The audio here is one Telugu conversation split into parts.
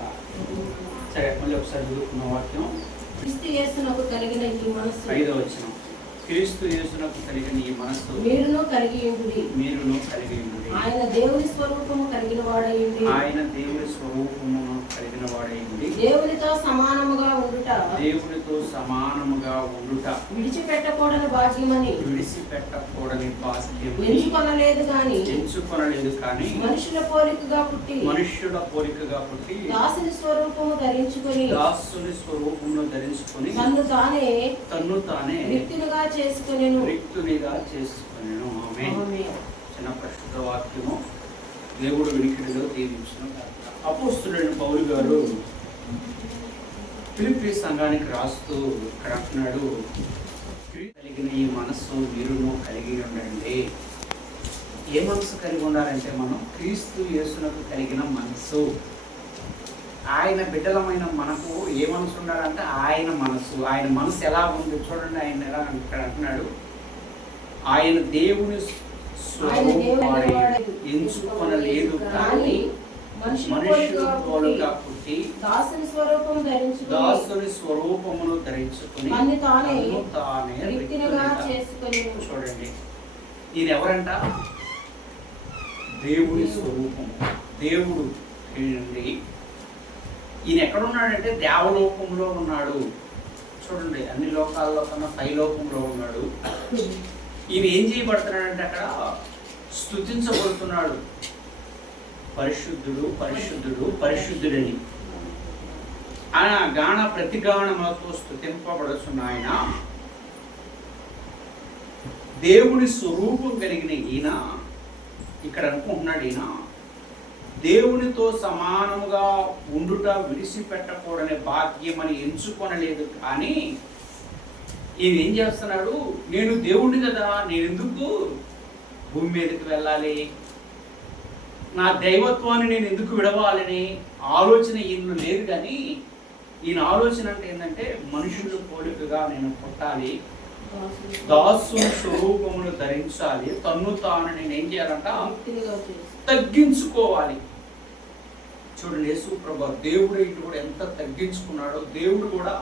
మాట. సరే, మళ్ళీ ఒకసారి చదువుకున్న వాక్యం. క్రీస్తు యేసునకు కలిగిన ఈ మనస్సు 5వ వచనం. క్రీస్తు యేసునకు కలిగిన ఈ మనస్సు మీరును కలిగి ఉండుడి. ఆయన దేవుని స్వరూపము కలిగిన వాడైంది. ఆయన దేవుని స్వరూపమును కలిగిన వాడైంది. దేవునితో సమానముగా ఉండుట విడిచిపెట్టకూడని భాగ్యమని ఎంచుకొనలేదు కానీ మనుషుల పోలికగా పుట్టి దాసుని స్వరూపము ధరించుకొని తన్ను తానే రిక్తునిగా చేసుకొనెను. ఆమేన్. చిన్న ప్రస్తుత వాక్యము దేవుడు వినికిడిలో దీవించిన అపోస్తులైన పౌలు గారు ఫిలిప్పీ సంఘానికి రాస్తూ ఇక్కడ అంటున్నాడు, కలిగిన ఈ మనస్సు మీరును కలిగి ఉండండి. ఏ మనసు కలిగి ఉండాలంటే మనం క్రీస్తు యేసునకు కలిగిన మనసు. ఆయన బిడ్డలమైన మనకు ఏ మనసు ఉండాలంటే ఆయన మనసు ఎలా ఉంది చూడండి. ఆయన ఎలా ఇక్కడ అంటున్నాడు, ఆయన దేవుని ఎంచుకొనలేదు కానీ మనుషుల పోలుగా పుట్టి దాసుని స్వరూపమును ధరించుకుని తానే రిక్తునిగా చేసుకొనెను. చూడండి, ఈయన ఎవరంట? దేవుని స్వరూపము, దేవుడు. ఈయన ఎక్కడున్నాడంటే దేవలోకంలో ఉన్నాడు. చూడండి, అన్ని లోకాల్లో కన్నా పైలోకంలో ఉన్నాడు. ఈయన ఏం చేయబడుతున్నాడంటే అక్కడ స్తుతించబడుతున్నాడు. పరిశుద్ధుడు పరిశుద్ధుడు పరిశుద్ధుడని ఆయన గాన ప్రతిగానములతో స్తుతింపబడుతున్న ఆయన దేవుని స్వరూపం కలిగిన ఈయన ఇక్కడ అనుకుంటున్నాడు, ఈయన దేవునితో సమానముగా ఉండుట విడిచిపెట్టకూడని భాగ్యమని ఎంచుకొనలేదు కానీ ఈయన ఏం చేస్తున్నాడు, నేను దేవుడిని కదా, నేను ఎందుకు భూమి మీదకి వెళ్ళాలి, నా దైవత్వాన్ని నేను ఎందుకు విడవాలని ఆలోచన ఈయనలో లేదు. కానీ ఈయన ఆలోచన అంటే ఏంటంటే మనుషుల పోలికగా నేను పుట్టాలి, దాసుని స్వరూపమును ధరించాలి, తన్ను తాను నేను ఏం చేయాలంట తగ్గించుకోవాలి. చూడండి, యేసు ప్రభు దేవుడు ఇటు కూడా ఎంత తగ్గించుకున్నాడో. దేవుడు కూడా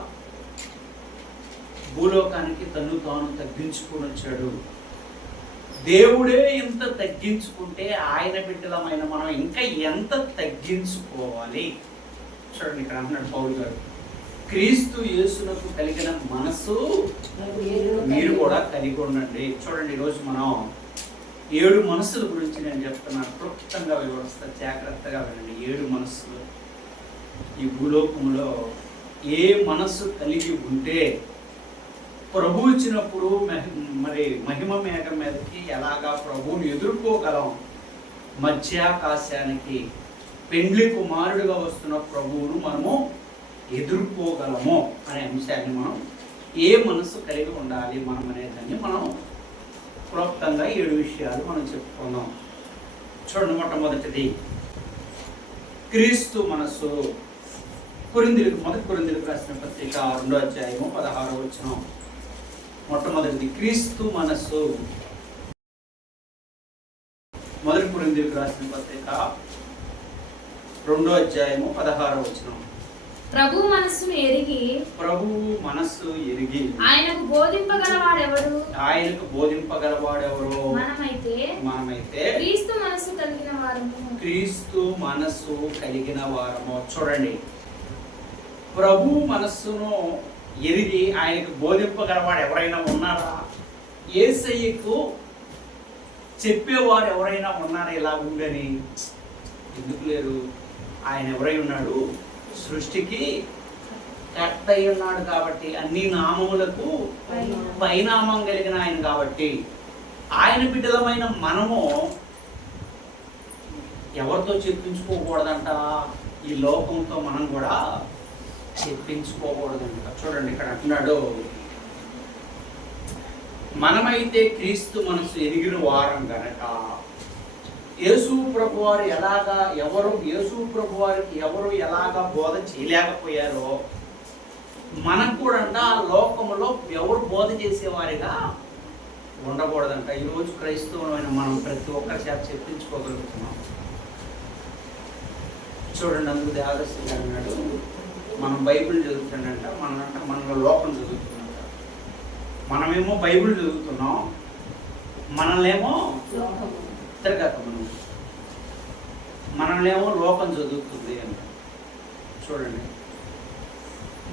భూలోకానికి తన్ను తాను తగ్గించుకొని వచ్చాడు. దేవుడే ఎంత తగ్గించుకుంటే ఆయన బిడ్డలమైన మనం ఇంకా ఎంత తగ్గించుకోవాలి. చూడండి, ఇక్కడ అంటున్నాడు పౌలు గారు, క్రీస్తు యేసునకు కలిగిన మనసు మీరు కూడా కలిగి ఉండండి. చూడండి, ఈరోజు మనం 7 మనసుల గురించి నేను చెప్తున్నాను. క్లుప్తంగా వివరిస్తా, జాగ్రత్తగా వినండి. 7 మనస్సులు ఈ భూలోకంలో ఏ మనస్సు కలిగి ఉంటే ప్రభు ఇచ్చినప్పుడు మరి మహిమ మేఘం మీదకి ఎలాగా ప్రభువుని ఎదుర్కోగలం, మధ్యాకాశానికి పెండ్లి కుమారుడిగా వస్తున్న ప్రభువును మనము ఎదుర్కోగలము అనే అంశాన్ని మనం ఏ మనసు కలిగి ఉండాలి మనం అనేదాన్ని మనం క్లుప్తంగా 7 విషయాలు మనం చెప్పుకుందాం. చూడండి, మొట్టమొదటిది క్రీస్తు మనస్సు. మొదటి కొరింథీయులకు రాసిన పత్రిక 2వ అధ్యాయము 16వ వచనం. మొట్టమొదటిది క్రీస్తు మనస్సు. మొదటి కొరింథీయులకు రాసిన పత్రిక 2వ అధ్యాయము 16వ వచనం. ప్రభు మనస్సును ఎరిగి ఆయనకు బోధింపగలవాడెవరు? మనమైతే క్రీస్తు మనస్సు కలిగిన వారము. చూడండి, ప్రభు మనస్సును ఎరిగి ఆయనకు బోధింపగలవాడు ఎవరైనా ఉన్నారా? యేసయ్యకు చెప్పేవారు ఎవరైనా ఉన్నారా ఇలా ఉందని? ఎందుకు లేరు? ఆయన ఎవరై ఉన్నాడు? సృష్టికి కర్త అయి ఉన్నాడు కాబట్టి, అన్ని నామములకు పైనామం కలిగిన ఆయన కాబట్టి, ఆయన బిడ్డలమైన మనము ఎవరితో చెప్పించుకోకూడదంట? ఈ లోకంతో మనం కూడా చెప్పించుకోకూడదంట. చూడండి, ఇక్కడ అంటున్నాడు, మనమైతే క్రీస్తు మనసు ఎరిగిన వారం గనక యేసు ప్రభు వారు యేసు ప్రభు వారికి ఎవరు ఎలాగా బోధ చేయలేకపోయారో మనకు కూడా ఆ లోకములో ఎవరు బోధ చేసేవారిగా ఉండకూడదంట. ఈరోజు క్రైస్తవులమైన మనం ప్రతి ఒక్కరి చేత చెప్పించుకోగలుగుతున్నాం. చూడండి, అందుకు దేవదర్శి అన్నాడు, మనం బైబిల్ చదువుతాడంట, మనలో లోకం చదువుతుందంట. మనమేమో బైబిల్ చదువుతున్నాం, మనల్నేమో తిరగక మనల్నేమో లోకం చదువుతుంది అంట. చూడండి,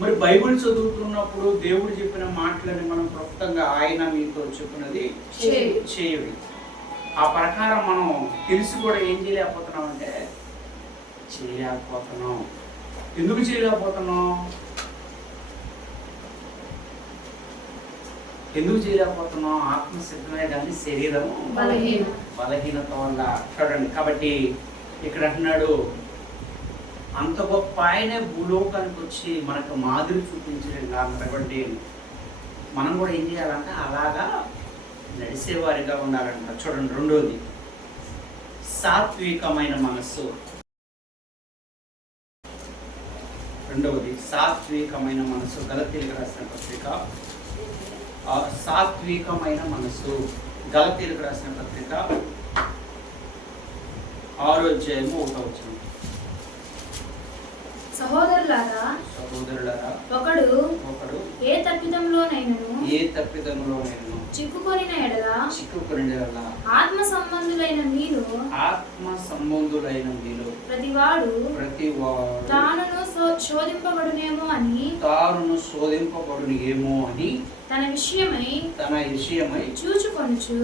మరి బైబిల్ చదువుతున్నప్పుడు దేవుడు చెప్పిన మాటలని మనం క్లుప్తంగా ఆయన మీతో చెప్పినది చేయుడి. ఆ ప్రకారం మనం తెలిసి కూడా ఏం చేయలేకపోతున్నాం అంటే చేయలేకపోతున్నాం. ఎందుకు చేయలేకపోతున్నాం? ఆత్మ సిద్ధమే కానీ శరీరం బలహీనత వల్ల. చూడండి, కాబట్టి ఇక్కడ అంటున్నాడు, అంత గొప్ప ఆయనే భూలోకానికి వచ్చి మనకు మాదిరి చూపించడం కాబట్టి మనం కూడా ఏం చేయాలంటే అలాగా నడిచేవారిగా ఉండాలంట. చూడండి, రెండోది సాత్వికమైన మనస్సు. గలతీయులకు రాసిన పత్రిక, సాత్వికమైన మనస్సు. గలతీయులకు రాసిన పత్రిక 6వ అధ్యాయము 1వ వచనం. సహోదరులారా, ఒకడు ఏ తప్పిదంలోనైనను చిక్కుకొనిన ఎడల ఆత్మ సంబంధులైన మీరు ప్రతివాడు తానును శోధింపబడునేమో అని తన విషయమై చూచుకొనుచు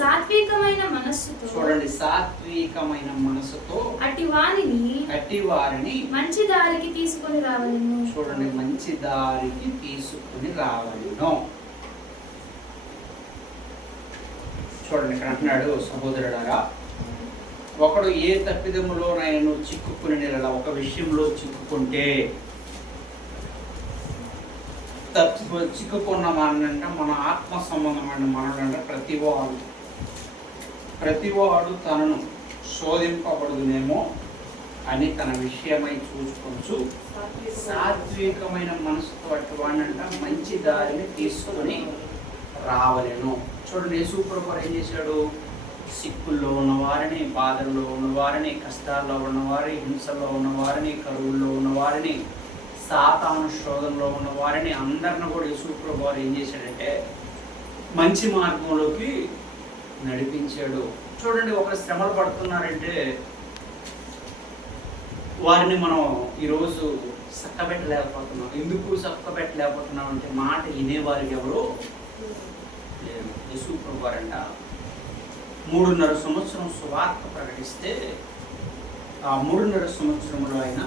సాత్వికమైన మనస్సుతో. చూడండి, సాత్వికమైన మనస్సుతో అట్టి వారిని మంచి దారికి తీసుకొని రావాలను. చూడండి, మంచి దారికి తీసుకుని రావాలను. చూడండి, ఇక్కడ అంటున్నాడు, సహోదరులారా, ఒకడు ఏ తప్పిదములోనైనా చిక్కుకుని నెలలా, ఒక విషయంలో చిక్కుకుంటే, చిక్కుకున్నామనంట మన ఆత్మ సంబంధమైన మనలంట ప్రతివాడు తనను శోధింపబడుదునేమో అని తన విషయమై చూసుకొచ్చు సాత్వికమైన మనసుతో అటువాడినంట మంచి దారిని తీసుకొని రావలేను. చూడండి, యేసుప్రభువు ఏం చేశాడు? సిక్కుల్లో ఉన్నవారిని, బాధల్లో ఉన్నవారిని, కష్టాల్లో ఉన్నవారిని, హింసలో ఉన్నవారిని, కరువుల్లో ఉన్నవారిని, సాతాను శోధనలో ఉన్న వారిని అందరిని కూడా యేసుప్రభువు వారు ఏం చేశాడంటే మంచి మార్గంలోకి నడిపించాడు. చూడండి, ఒకరు శ్రమలు పడుతున్నారంటే వారిని మనం ఈరోజు చక్కబెట్టలేకపోతున్నాం. ఎందుకు చక్కబెట్టలేకపోతున్నాం అంటే మాట వినేవారికి ఎవరు లేరు. యేసుప్రభువు వారంట 3.5 సంవత్సరం సువార్త ప్రకటిస్తే ఆ 3.5 సంవత్సరంలో ఆయన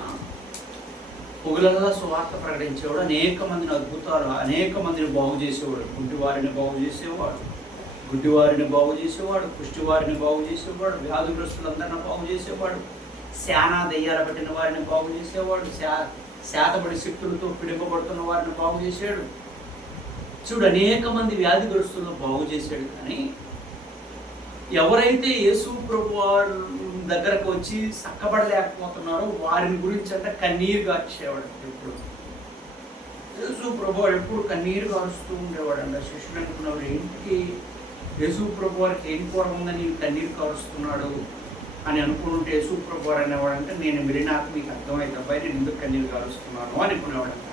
పొగలగా సువార్త ప్రకటించేవాడు. అనేక మందిని అద్భుతాలు, అనేక మందిని బాగు చేసేవాడు. గుడ్డివారిని బాగు చేసేవాడు, కుష్టివారిని బాగు చేసేవాడు, వ్యాధిగ్రస్తులందరినీ బాగు చేసేవాడు, శానా దయ్యాల పట్టిన వారిని బాగు చేసేవాడు, శాతపడి శక్తులతో పిడింపబడుతున్న వారిని బాగు చేశాడు. చూడు, అనేక మంది వ్యాధిగ్రస్తులను బాగు చేశాడు. కానీ ఎవరైతే యేసుప్రభువు వారి దగ్గరకు వచ్చి చక్కబడలేకపోతున్నారో వారిని గురించి అంటే కన్నీరు గార్చేవాడు. ఎప్పుడు యేసుప్రభువు ఎప్పుడు కన్నీరు కారుస్తూ ఉండేవాడంట. శిష్యుడు అనుకున్నవాడు, ఏంటికి యేసుప్రభువు వారికి ఏం పూర్వం ఉందని కన్నీరు కారుస్తున్నాడు అని అనుకుంటే యేసుప్రభువు వారు అనేవాడంటే, నేను విరినాక మీకు అర్థమైతే అబ్బాయి నేను ఎందుకు కన్నీరు కారుస్తున్నాను అనుకునేవాడంట.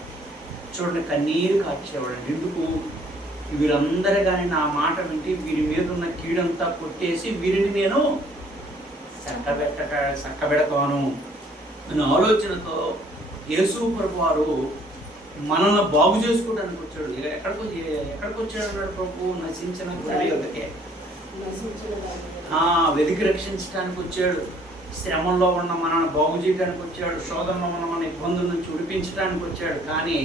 చూడండి, కన్నీరు కార్చేవాడండి. ఎందుకు? వీరందరూ కానీ నా మాట వింటే వీరి మీద ఉన్న కీడంతా కొట్టేసి వీరిని నేను చక్కబెడతాను అనే ఆలోచనతో యేసుప్రభువు వారు మనల్ని బాగు చేసుకోవడానికి వచ్చాడు. ఎక్కడికి వచ్చాడు అన్నాడు ప్రభు? నశించిన గొర్రెల యొద్దకే, వెతికి రక్షించడానికి వచ్చాడు. శ్రమంలో ఉన్న మనల్ని బాగు చేయడానికి వచ్చాడు. శోధనలో ఉన్న మన ఇబ్బందుల నుంచి ఉడిపించడానికి వచ్చాడు. కానీ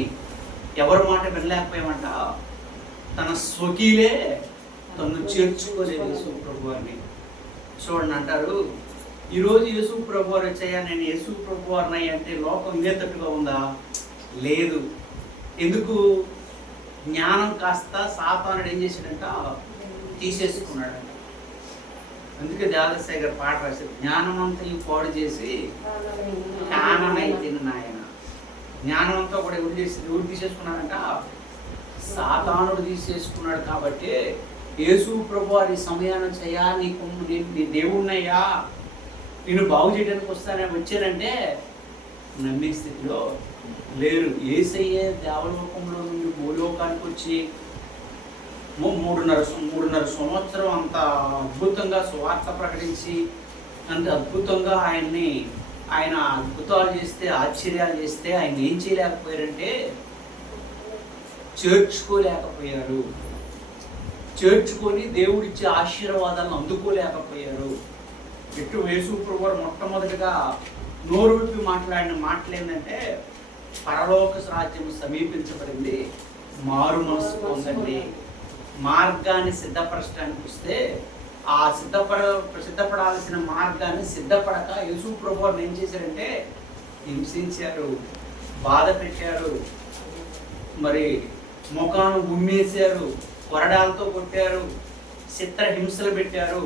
ఎవరి మాట వినలేకపోయామంట, తన స్వకీలే తను చేర్చుకోలేదు యేసుప్రభువు వారిని. చూడండి, అంటారు ఈరోజు యేసుప్రభువు వారు వచ్చాయా, నేను యేసుప్రభువు వారిని అంటే లోకం ఇదేటట్టుగా ఉందా? లేదు. ఎందుకు? జ్ఞానం కాస్త సాతానుడు ఏం చేశాడంట, తీసేసుకున్నాడంట. అందుకే దేవదాసయ్య గారు పాట రాశారు, జ్ఞానం అంతా పాడు చేసి కాననైతే నాయన. జ్ఞానం అంతా కూడా ఎవరు తీసేసుకున్నారంట? సాతానుడు తీసేసుకున్నాడు. కాబట్టి యేసుప్రభువు వారి సమయాన్ని చేయ, నీ దేవుణ్ణయ్యా, నేను బాగు చేయడానికి వచ్చానంటే నమ్మే స్థితిలో లేరు. యేసయ్యే దేవలోకంలో నుండి భూలోకానికి వచ్చి మూడున్నర సంవత్సరం అంత అద్భుతంగా సువార్త ప్రకటించి అంత అద్భుతంగా ఆయన అద్భుతాలు చేస్తే, ఆశ్చర్యాలు చేస్తే ఆయన ఏం చేయలేకపోయారంటే చేర్చుకోలేకపోయారు. చేర్చుకొని దేవుడిచ్చే ఆశీర్వాదాలను అందుకోలేకపోయారు. ఎటు యేసు ప్రభువు మొట్టమొదటిగా నోరు విప్పి మాట్లాడిన మాటలు ఏంటంటే పరలోక రాజ్యం సమీపించబడింది, మారు మనసు పొందండి. మార్గాన్ని సిద్ధపరచడానికి వస్తే ఆ సిద్ధపడాల్సిన మార్గాన్ని సిద్ధపడక యేసు ప్రభువు ఏం చేశారంటే హింసించారు, బాధ పెట్టారు, మరి ముఖాను ఉమ్మేశారు, కొరడాలతో కొట్టారు, చిత్ర హింసలు పెట్టారు,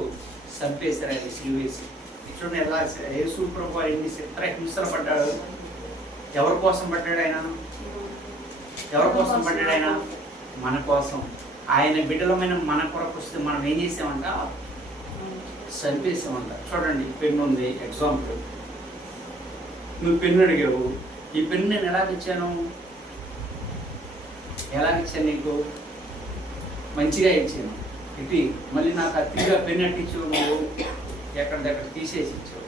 చంపేశారు. ఆయన సిలువేసి చూడండి ఎలా యేసు ప్రభువు ఎన్ని చిత్ర హింసలు పడ్డాడు. ఎవరి కోసం పడ్డాడు ఆయన? ఎవరి కోసం పడ్డాడు ఆయన? మన కోసం. ఆయన బిడ్డలమైన మన కొరకు వస్తే మనం ఏం చేసామంట? చంపేసామంట. చూడండి పెన్ను ఉంది, ఎగ్జాంపుల్. నువ్వు పెన్ను అడిగావు, ఈ పెన్ను నేను ఎలాగిచ్చాను నీకు? మంచిగా ఇచ్చాను. ఇది మళ్ళీ నాకు అతిగా పెన్ను అట్టించు, నువ్వు ఎక్కడిదక్కడ తీసేసి ఇచ్చావు.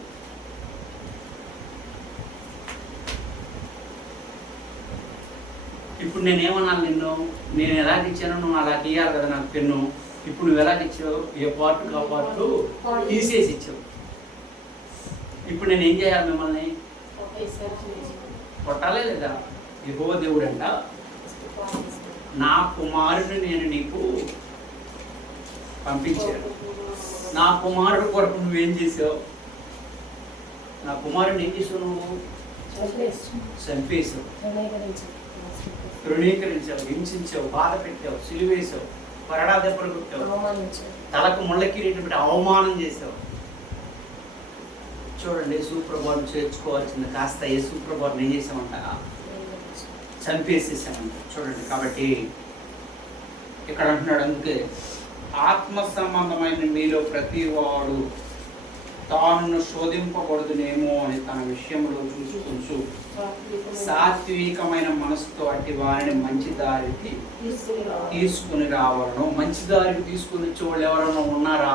ఇప్పుడు నేనేమన్నాను నిన్ను? నేను ఎలాగిచ్చానో నువ్వు అలా తీయాలి కదా నాకు పెన్ను. ఇప్పుడు నువ్వు ఎలాగిచ్చావు? ఏ పార్ట్ ఆ పార్ట్ తీసేసి ఇచ్చావు. ఇప్పుడు నేను ఏం చేయాలి? మిమ్మల్ని కొట్టాలే లేదా? యెహోవా దేవుడు అంట, నా కుమారుడిని నేను నీకు పంపించాను. నా కుమారుడు కొరకు నువ్వేం చేసావు? నా కుమారుడిని ఏం చేసావు? నువ్వు చంపేసావు, తృణీకరించావు, హింసించావు, బాధ పెట్టావు, సిలువేసావు, కొరడా దెబ్బలు కొట్టావు, తలకు ముళ్ళ కిరీటం పెట్టి అవమానం చేసావు. చూడండి, యేసు ప్రభువుని చేర్చుకోవాల్సింది కాస్త యేసు ప్రభువుని ఏం చేసామంట? చంపేసేసామంట. చూడండి, కాబట్టి ఇక్కడ అంటున్నాడు, అందుకే ఆత్మ సంబంధమైన మీలో ప్రతి వాడు తాను శోధింపకూడదునేమో అని తన విషయంలో చూసుకుంటూ సాత్వికమైన మనసుతో అట్టి వారిని మంచి దారికి తీసుకుని రావాలను. మంచి దారికి తీసుకుని వచ్చేవాళ్ళు ఎవరైనా ఉన్నారా?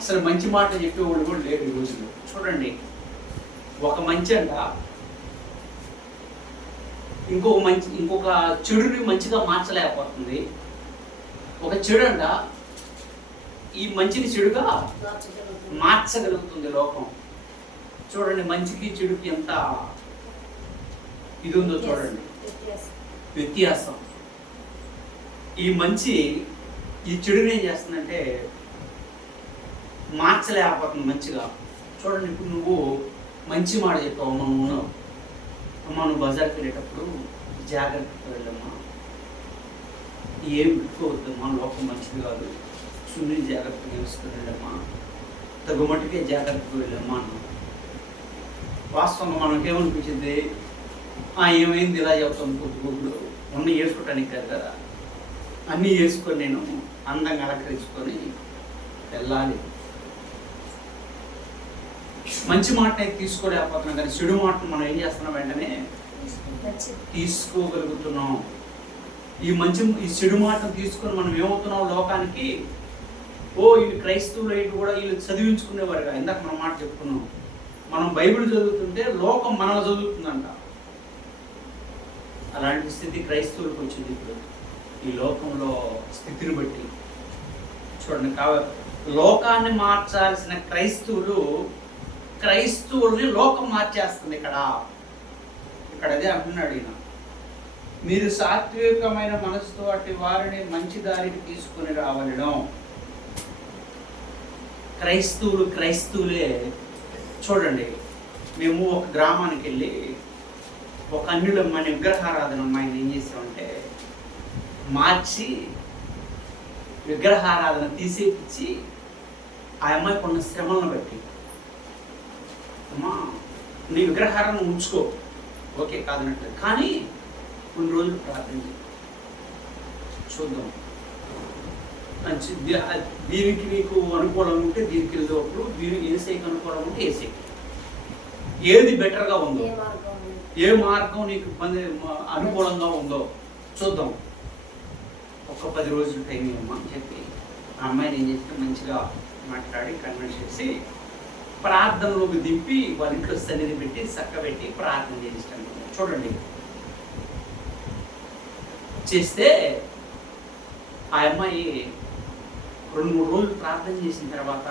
అసలు మంచి మాట చెప్పేవాళ్ళు కూడా లేరు ఈ రోజుల్లో. చూడండి, ఒక మంచి అంట ఇంకొక చెడుని మంచిగా మార్చలేకపోతుంది. ఒక చెడు అంట ఈ మంచిని చెడుగా మార్చగలుగుతుంది లోకం. చూడండి, మంచికి చెడుకి ఎంత ఇది ఉందో చూడండి, వ్యత్యాసం. ఈ మంచి ఈ చెడుని ఏం చేస్తుందంటే మార్చలేకపోతుంది మంచిగా. చూడండి, ఇప్పుడు నువ్వు మంచి మాట చెప్పావు, అమ్మ నువ్వు బజార్కి వెళ్ళేటప్పుడు జాగ్రత్తగా వెళ్ళమ్మా, ఏం పెట్టుకోవద్దమ్మా, లోకం మంచిది కాదు, చున్నీ జాగ్రత్తగా వేసుకుని వెళ్ళమ్మా, తగుమట్టుకే జాగ్రత్తగా వెళ్ళమ్మా అన్న. వాస్తవంగా మనకేమనిపించింది? ఏమైంది ఇలా చెప్తాం, పొద్దుగూళ్ళు ఉన్న వేసుకోవటానికి కాదు కదా, అన్నీ వేసుకొని నేను అందంగా అలంకరించుకొని వెళ్ళాలి. మంచి మాటని తీసుకోలేకపోతున్నాం, కానీ చెడు మాటను మనం ఏం చేస్తున్నాం? వెంటనే తీసుకోగలుగుతున్నాం. ఈ చెడు మాటను తీసుకొని మనం ఏమవుతున్నాం? లోకానికి వీళ్ళు క్రైస్తవులు అయితే కూడా వీళ్ళు చదివించుకునేవారుగా. ఇందాక మనం మాట చెప్పుకున్నాం, మనం బైబిల్ చదువుతుంటే లోకం మనల్ని చదువుతుందంట. అలాంటి స్థితి క్రైస్తవులకు వచ్చింది ఇప్పుడు ఈ లోకంలో స్థితిని బట్టి. చూడండి, లోకాన్ని మార్చాల్సిన క్రైస్తవుల్ని లోకం మార్చేస్తుంది. ఇక్కడ అదే అంటున్నాడు ఈయన, మీరు సాత్వికమైన మనసుతో అట్టి వారిని మంచి దారికి తీసుకుని రావడం. క్రైస్తవులే. చూడండి, మేము ఒక గ్రామానికి వెళ్ళి ఒక అన్యుల అమ్మాయిని, విగ్రహారాధన అమ్మాయిని ఏం చేసామంటే మార్చి విగ్రహారాధన తీసేపించి ఆ అమ్మాయి కొన్ని శ్రమలను బట్టి, అమ్మా నీ విగ్రహారాధన ఉంచుకో, ఓకే కాదనట్లేదు, కానీ కొన్ని రోజులు ప్రార్థన చూద్దాం, మంచి దీనికి నీకు అనుకూలంగా ఉంటే దీనికి వెళ్ళేటప్పుడు దీనికి ఏసైకి అనుకూలంగా ఉంటే ఏసై ఏది బెటర్గా ఉందో ఏ మార్గం ఉంది? ఏ మార్గం నీకు అనుకూలంగా ఉందో చూద్దాం. ఒక 10 రోజులు టైం ఇవ్వమా అని చెప్పి ఆ అమ్మాయిని ఏం చేస్తే మంచిగా మాట్లాడి కన్విన్స్ చేసి ప్రార్థనలోకి దింపి వాళ్ళ ఇంట్లో సన్నిధి పెట్టి చక్కబెట్టి ప్రార్థన చేయిస్తాను. చూడండి, చేస్తే ఆ అమ్మాయి 2-3 రోజులు ప్రార్థన చేసిన తర్వాత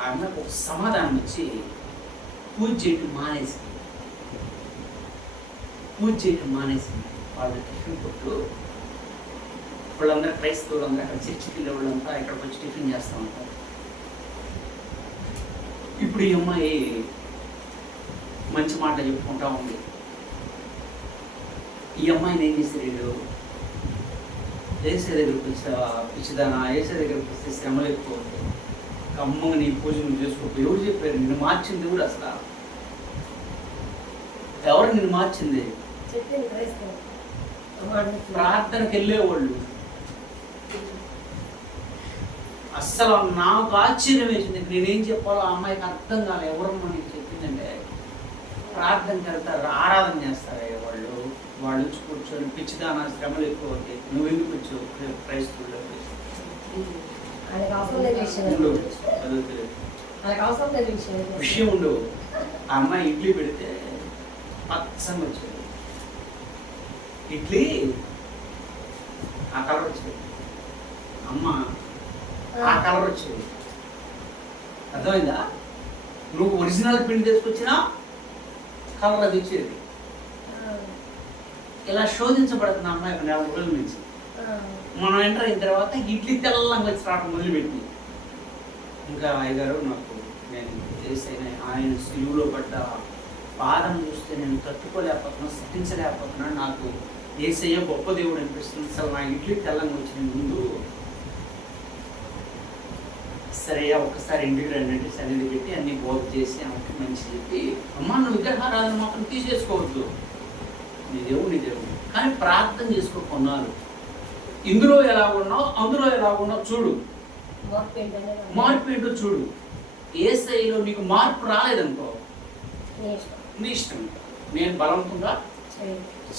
ఆ అమ్మాయికి ఒక సమాధానం వచ్చి పూజ చేయటం మానేసింది. వాళ్ళ టిఫిన్ కొట్టు వాళ్ళందరూ క్రైస్తవులందరూ అక్కడ చర్చికి వెళ్ళే వాళ్ళంతా ఇక్కడికి వచ్చి టిఫిన్ చేస్తూ ఉంటారు. ఇప్పుడు ఈ అమ్మాయి మంచి మాట చెప్పుకుంటా ఉంది. ఈ అమ్మాయిని ఏం చేశారు వీళ్ళు, ఏసే దగ్గరకు వచ్చా పిచ్చిదానా, ఏసే దగ్గరకు వస్తే శ్రమలు ఎక్కువ అవుతాయి, అమ్మగా నీ పూజ నువ్వు చేసుకో. ఎవరు చెప్పారు? నిన్ను మార్చింది కూడా అసలు ఎవరు నిన్ను మార్చింది? చెప్పింది క్రైస్తవం. ప్రార్థనకి వెళ్ళేవాళ్ళు. అస్సలు నాకు ఆశ్చర్యం వేసింది. నేనేం చెప్పాలో ఆ అమ్మాయికి అర్థం కాలే. ఎవరమ్మా నీకు చెప్పిందంటే ప్రార్థనకి వెళ్తారు, ఆరాధన చేస్తారు వాళ్ళు. వాళ్ళు వచ్చి కూర్చొని పిచ్చిదానా శ్రమలు ఎక్కువ అవుతాయి, నువ్వు ఎందుకు వచ్చావు క్రైస్తవుల్లో? విషయం ఉండు. ఆ అమ్మాయి ఇడ్లీ పెడితే పచ్చంగా వచ్చేది ఇడ్లీ, ఆ కలర్ వచ్చేది. అమ్మ ఆ కలర్ వచ్చేది. అర్థమైందా? నువ్వు ఒరిజినల్ పిండి తీసుకొచ్చినా కలర్ అది వచ్చేది. ఇలా శోధించబడుతున్న అమ్మాయి 4 రోజుల నుంచి. మనం ఎంటర్ అయిన తర్వాత ఇడ్లీ తెల్లంగా వచ్చి రావడం మొదలుపెట్టింది. ఇంకా అయ్యగారు నాకు నేను చేసిన ఆయన సిలువలో పడ్డ పాదం చూస్తే నేను తట్టుకోలేకపోతున్నాను, సహించలేకపోతున్నాను, నాకు యేసయ్య గొప్ప దేవుడు అనిపిస్తుంది. అసలు నా ఇడ్లీ తెల్లంగా వచ్చిన ముందు సరే ఒక్కసారి ఇంటికి రండి అంటే సన్నిధి పెట్టి అన్ని బోధ చేసి ఆమెకి మంచి చెప్పి, అమ్మ నువ్వు విగ్రహారాధన మాత్రం తీసేసుకోవద్దు, నీ దేవుడు కానీ ప్రార్థన చేసుకో కొన్నాళ్ళు. ఇందులో ఎలా ఉన్నావు అందులో ఎలా ఉన్నావు చూడు, మార్పు ఏంటో చూడు. యేసయ్యలో నీకు మార్పు రాలేదనుకో నీ ఇష్టం, నేను బలవంతంగా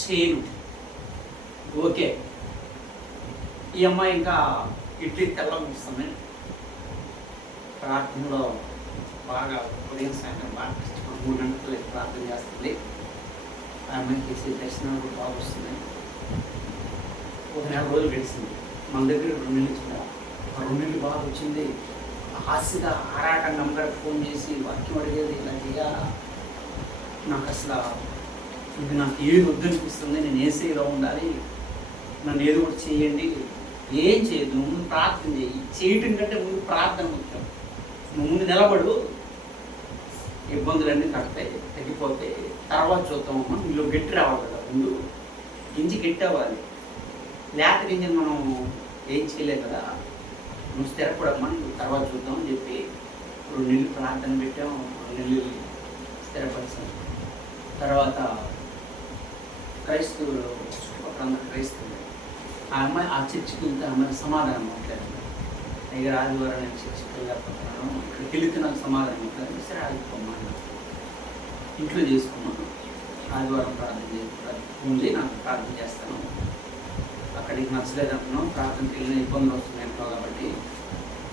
చేయను. ఓకే. ఈ అమ్మాయి ఇంకా ఇడ్లీ తెల్లం వస్తుంది. ప్రార్థనలో బాగా ఉదయం సాయంత్రం బాగా 3 గంటలు ప్రార్థన చేస్తుంది. ఆ అమ్మాయికి చేసే దర్శనాలు కూడా బాగా వస్తున్నాయి. ఒక 4 రోజులు గడిచింది. మన దగ్గర 2 నెలలు ఇచ్చింది. ఆ 2 నెలలు బాగా వచ్చింది. ఆశగా ఆరాటంగా అమ్మగారికి ఫోన్ చేసి వాక్యం అడిగేది, ఇలా చేయాలా, నాకు అసలు ఇది నాకు ఏది వద్దనిపిస్తుంది, నేను యేసయ్యలో ఉండాలి, నన్ను ఏదో ఒకటి చేయండి. ఏం చేయదు, నువ్వు ముందు ప్రార్థన చేయి. చేయటం కంటే ముందు ప్రార్థన ముఖ్యం. నువ్వు ముందు నిలబడు, ఇబ్బందులన్నీ తగ్గుతాయి, తగ్గిపోతాయి, తర్వాత చూద్దామమ్మా. నీలో గట్టి రావాలి కదా, ముందు గింజి గట్టి అవ్వాలి. లేత గింజను మనం ఏం చేయలేదు కదా, నువ్వు స్థిరపడమ్మా, నువ్వు తర్వాత చూద్దామని చెప్పి 2 నెలలు ప్రార్థన పెట్టాం. 2 నెలలు స్థిరపరిచాం. తర్వాత క్రైస్తవులు చుట్టుపక్కల క్రైస్తవులు ఆ అమ్మాయి ఆ చర్చికి వెళ్తే అమ్మాయి సమాధానం మాట్లాడింది. అయ్యారు ఆదివారం నేను చర్చికి వెళ్ళకపోతున్నాను, ఇక్కడికి వెళితే నాకు సమాధానం మాట్లాడింది. సరే ఆగిపోమ్మా, ఇంట్లో చేసుకున్నాను, ఆదివారం ప్రార్థన చేసి నాకు ప్రార్థన చేస్తాను, అక్కడికి నచ్చలేదు అంటున్నాం, ప్రార్థనకి వెళ్ళిన ఇబ్బందులు వస్తున్నాయి అంటావు కాబట్టి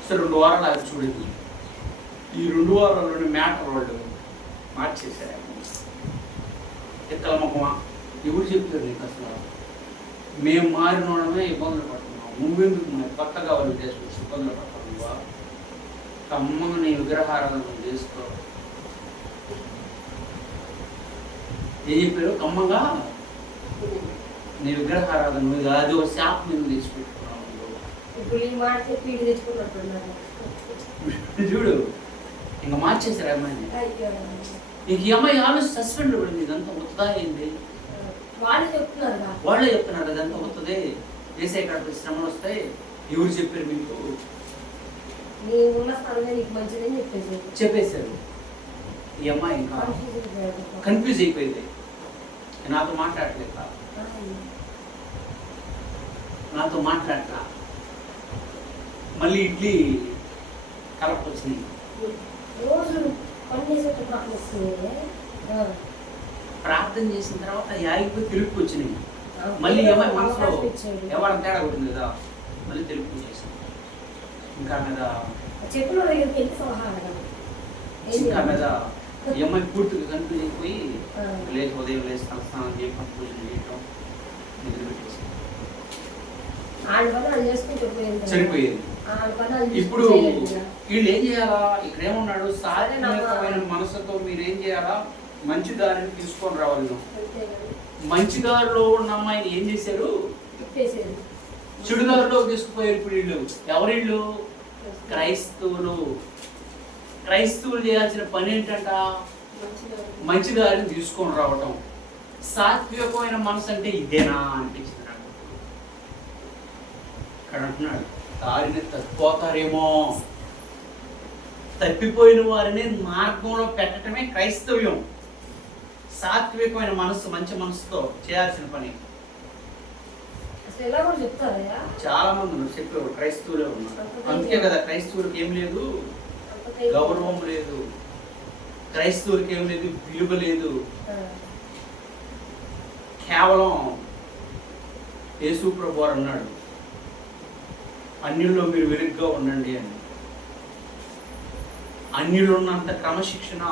సరే 2 వారాలు అది చూడండి. ఈ 2 వారాల్లోని మ్యాటర్ వాళ్ళు మార్చేశారు. ఎక్కల ముఖమా, ఎవరు చెప్తారు నీకు అసలు? మేము మారిన వాళ్ళమే ఇబ్బందులు పడుతున్నాం, నువ్వెందుకు కొత్తగా వాళ్ళు చేసుకొచ్చి ఇబ్బందులు పడుతున్నావా? కమ్మగా నీ విగ్రహారాధన చేసుకో. ఏం చెప్పారు? కమ్మగా నీ విగ్రహారాధన మీద అది ఒక శాప మీద తీసుకుంటున్నావు. చూడు, ఇంకా మార్చేసారు అమ్మాయిని. ఇంక ఈ అమ్మాయి ఆలోచన సస్పెండ్ పడింది. ఇదంతా వస్తుందా ఏంది? వాళ్ళే చెప్తున్నారు అదంతా వస్తుంది, వేసే కాడ శ్రమలు వస్తాయి. ఎవరు చెప్పారు మీకు? చెప్పేశారు. ఈ అమ్మాయి ఇంకా కన్ఫ్యూజ్ అయిపోయింది. నాతో మాట్లాడట్లేక మళ్ళీ ఇడ్లీ కలపొచ్చినాయి. రోజు పని చేసేటప్పుడు ప్రార్థన వస్తుంది. ప్రార్థన చేసిన తర్వాత యాగిపోయి తెలుపు వచ్చినాయి. మళ్ళీ ఏమైనా మనసులో ఎవరైనా తేడా కొట్టింది కదా, మళ్ళీ తెలుపు వచ్చేసింది. ఇంకా మీద చెప్పిన దగ్గరికి వెళ్ళి సలహా అడగండి. ఇంకా మీద ఏమై పూర్తిగా కన్ఫ్యూజ్ అయిపోయి లేచి ఉదయం లేచి తలస్నానం చేయడం, పూజలు చేయటం నిద్ర పెట్టేసి వాళ్ళ పని వాళ్ళు చేసుకుంటూ పోయింది. సరిపోయేది. వాళ్ళ పని వాళ్ళు ఇప్పుడు చేసుకుంటూ వీళ్ళు ఏం చేయాలా? ఇక్కడ ఏమన్నాడు? సాత్వికమైన మనసుతో మీరు ఏం చేయాలా? మంచి దారిని తీసుకొని రావాలి. అంతే కదా. మంచి దారిలో ఉన్న అమ్మాయిని ఏం చేశారు? తిప్పేసేది. చెడు దారిలో తీసుకుపోయారు. ఇప్పుడు వీళ్ళు ఎవరిళ్ళు? క్రైస్తవులు. క్రైస్తవులు చేయాల్సిన పని ఏంటంట? మంచి దారిని తీసుకొని రావటం. సాత్వికమైన మనసు అంటే ఇదేనా అనిపించింది నాకు. ఇక్కడ అంటున్నాడు దారిని తప్పిపోతారేమో, తప్పిపోయిన వారిని మార్గంలో పెట్టడమే క్రైస్తవ్యం. సాత్వికమైన మనసు, మంచి మనసుతో చేయాల్సిన పని. అసలు ఎలా కూడా చెప్తారా? చాలా మంది ఉన్నారు చెప్పేవారు, క్రైస్తవులే ఉన్నారు. అందుకే కదా క్రైస్తవులకు ఏం లేదు, గౌరవం లేదు, క్రైస్తవులకి ఏం లేదు, విలువ లేదు. కేవలం యేసు ప్రభువు వారు అన్నాడు అన్యుల్లో మీరు వెలుగుగా ఉండండి అని. అన్యులు ఉన్నంత క్రమశిక్షణ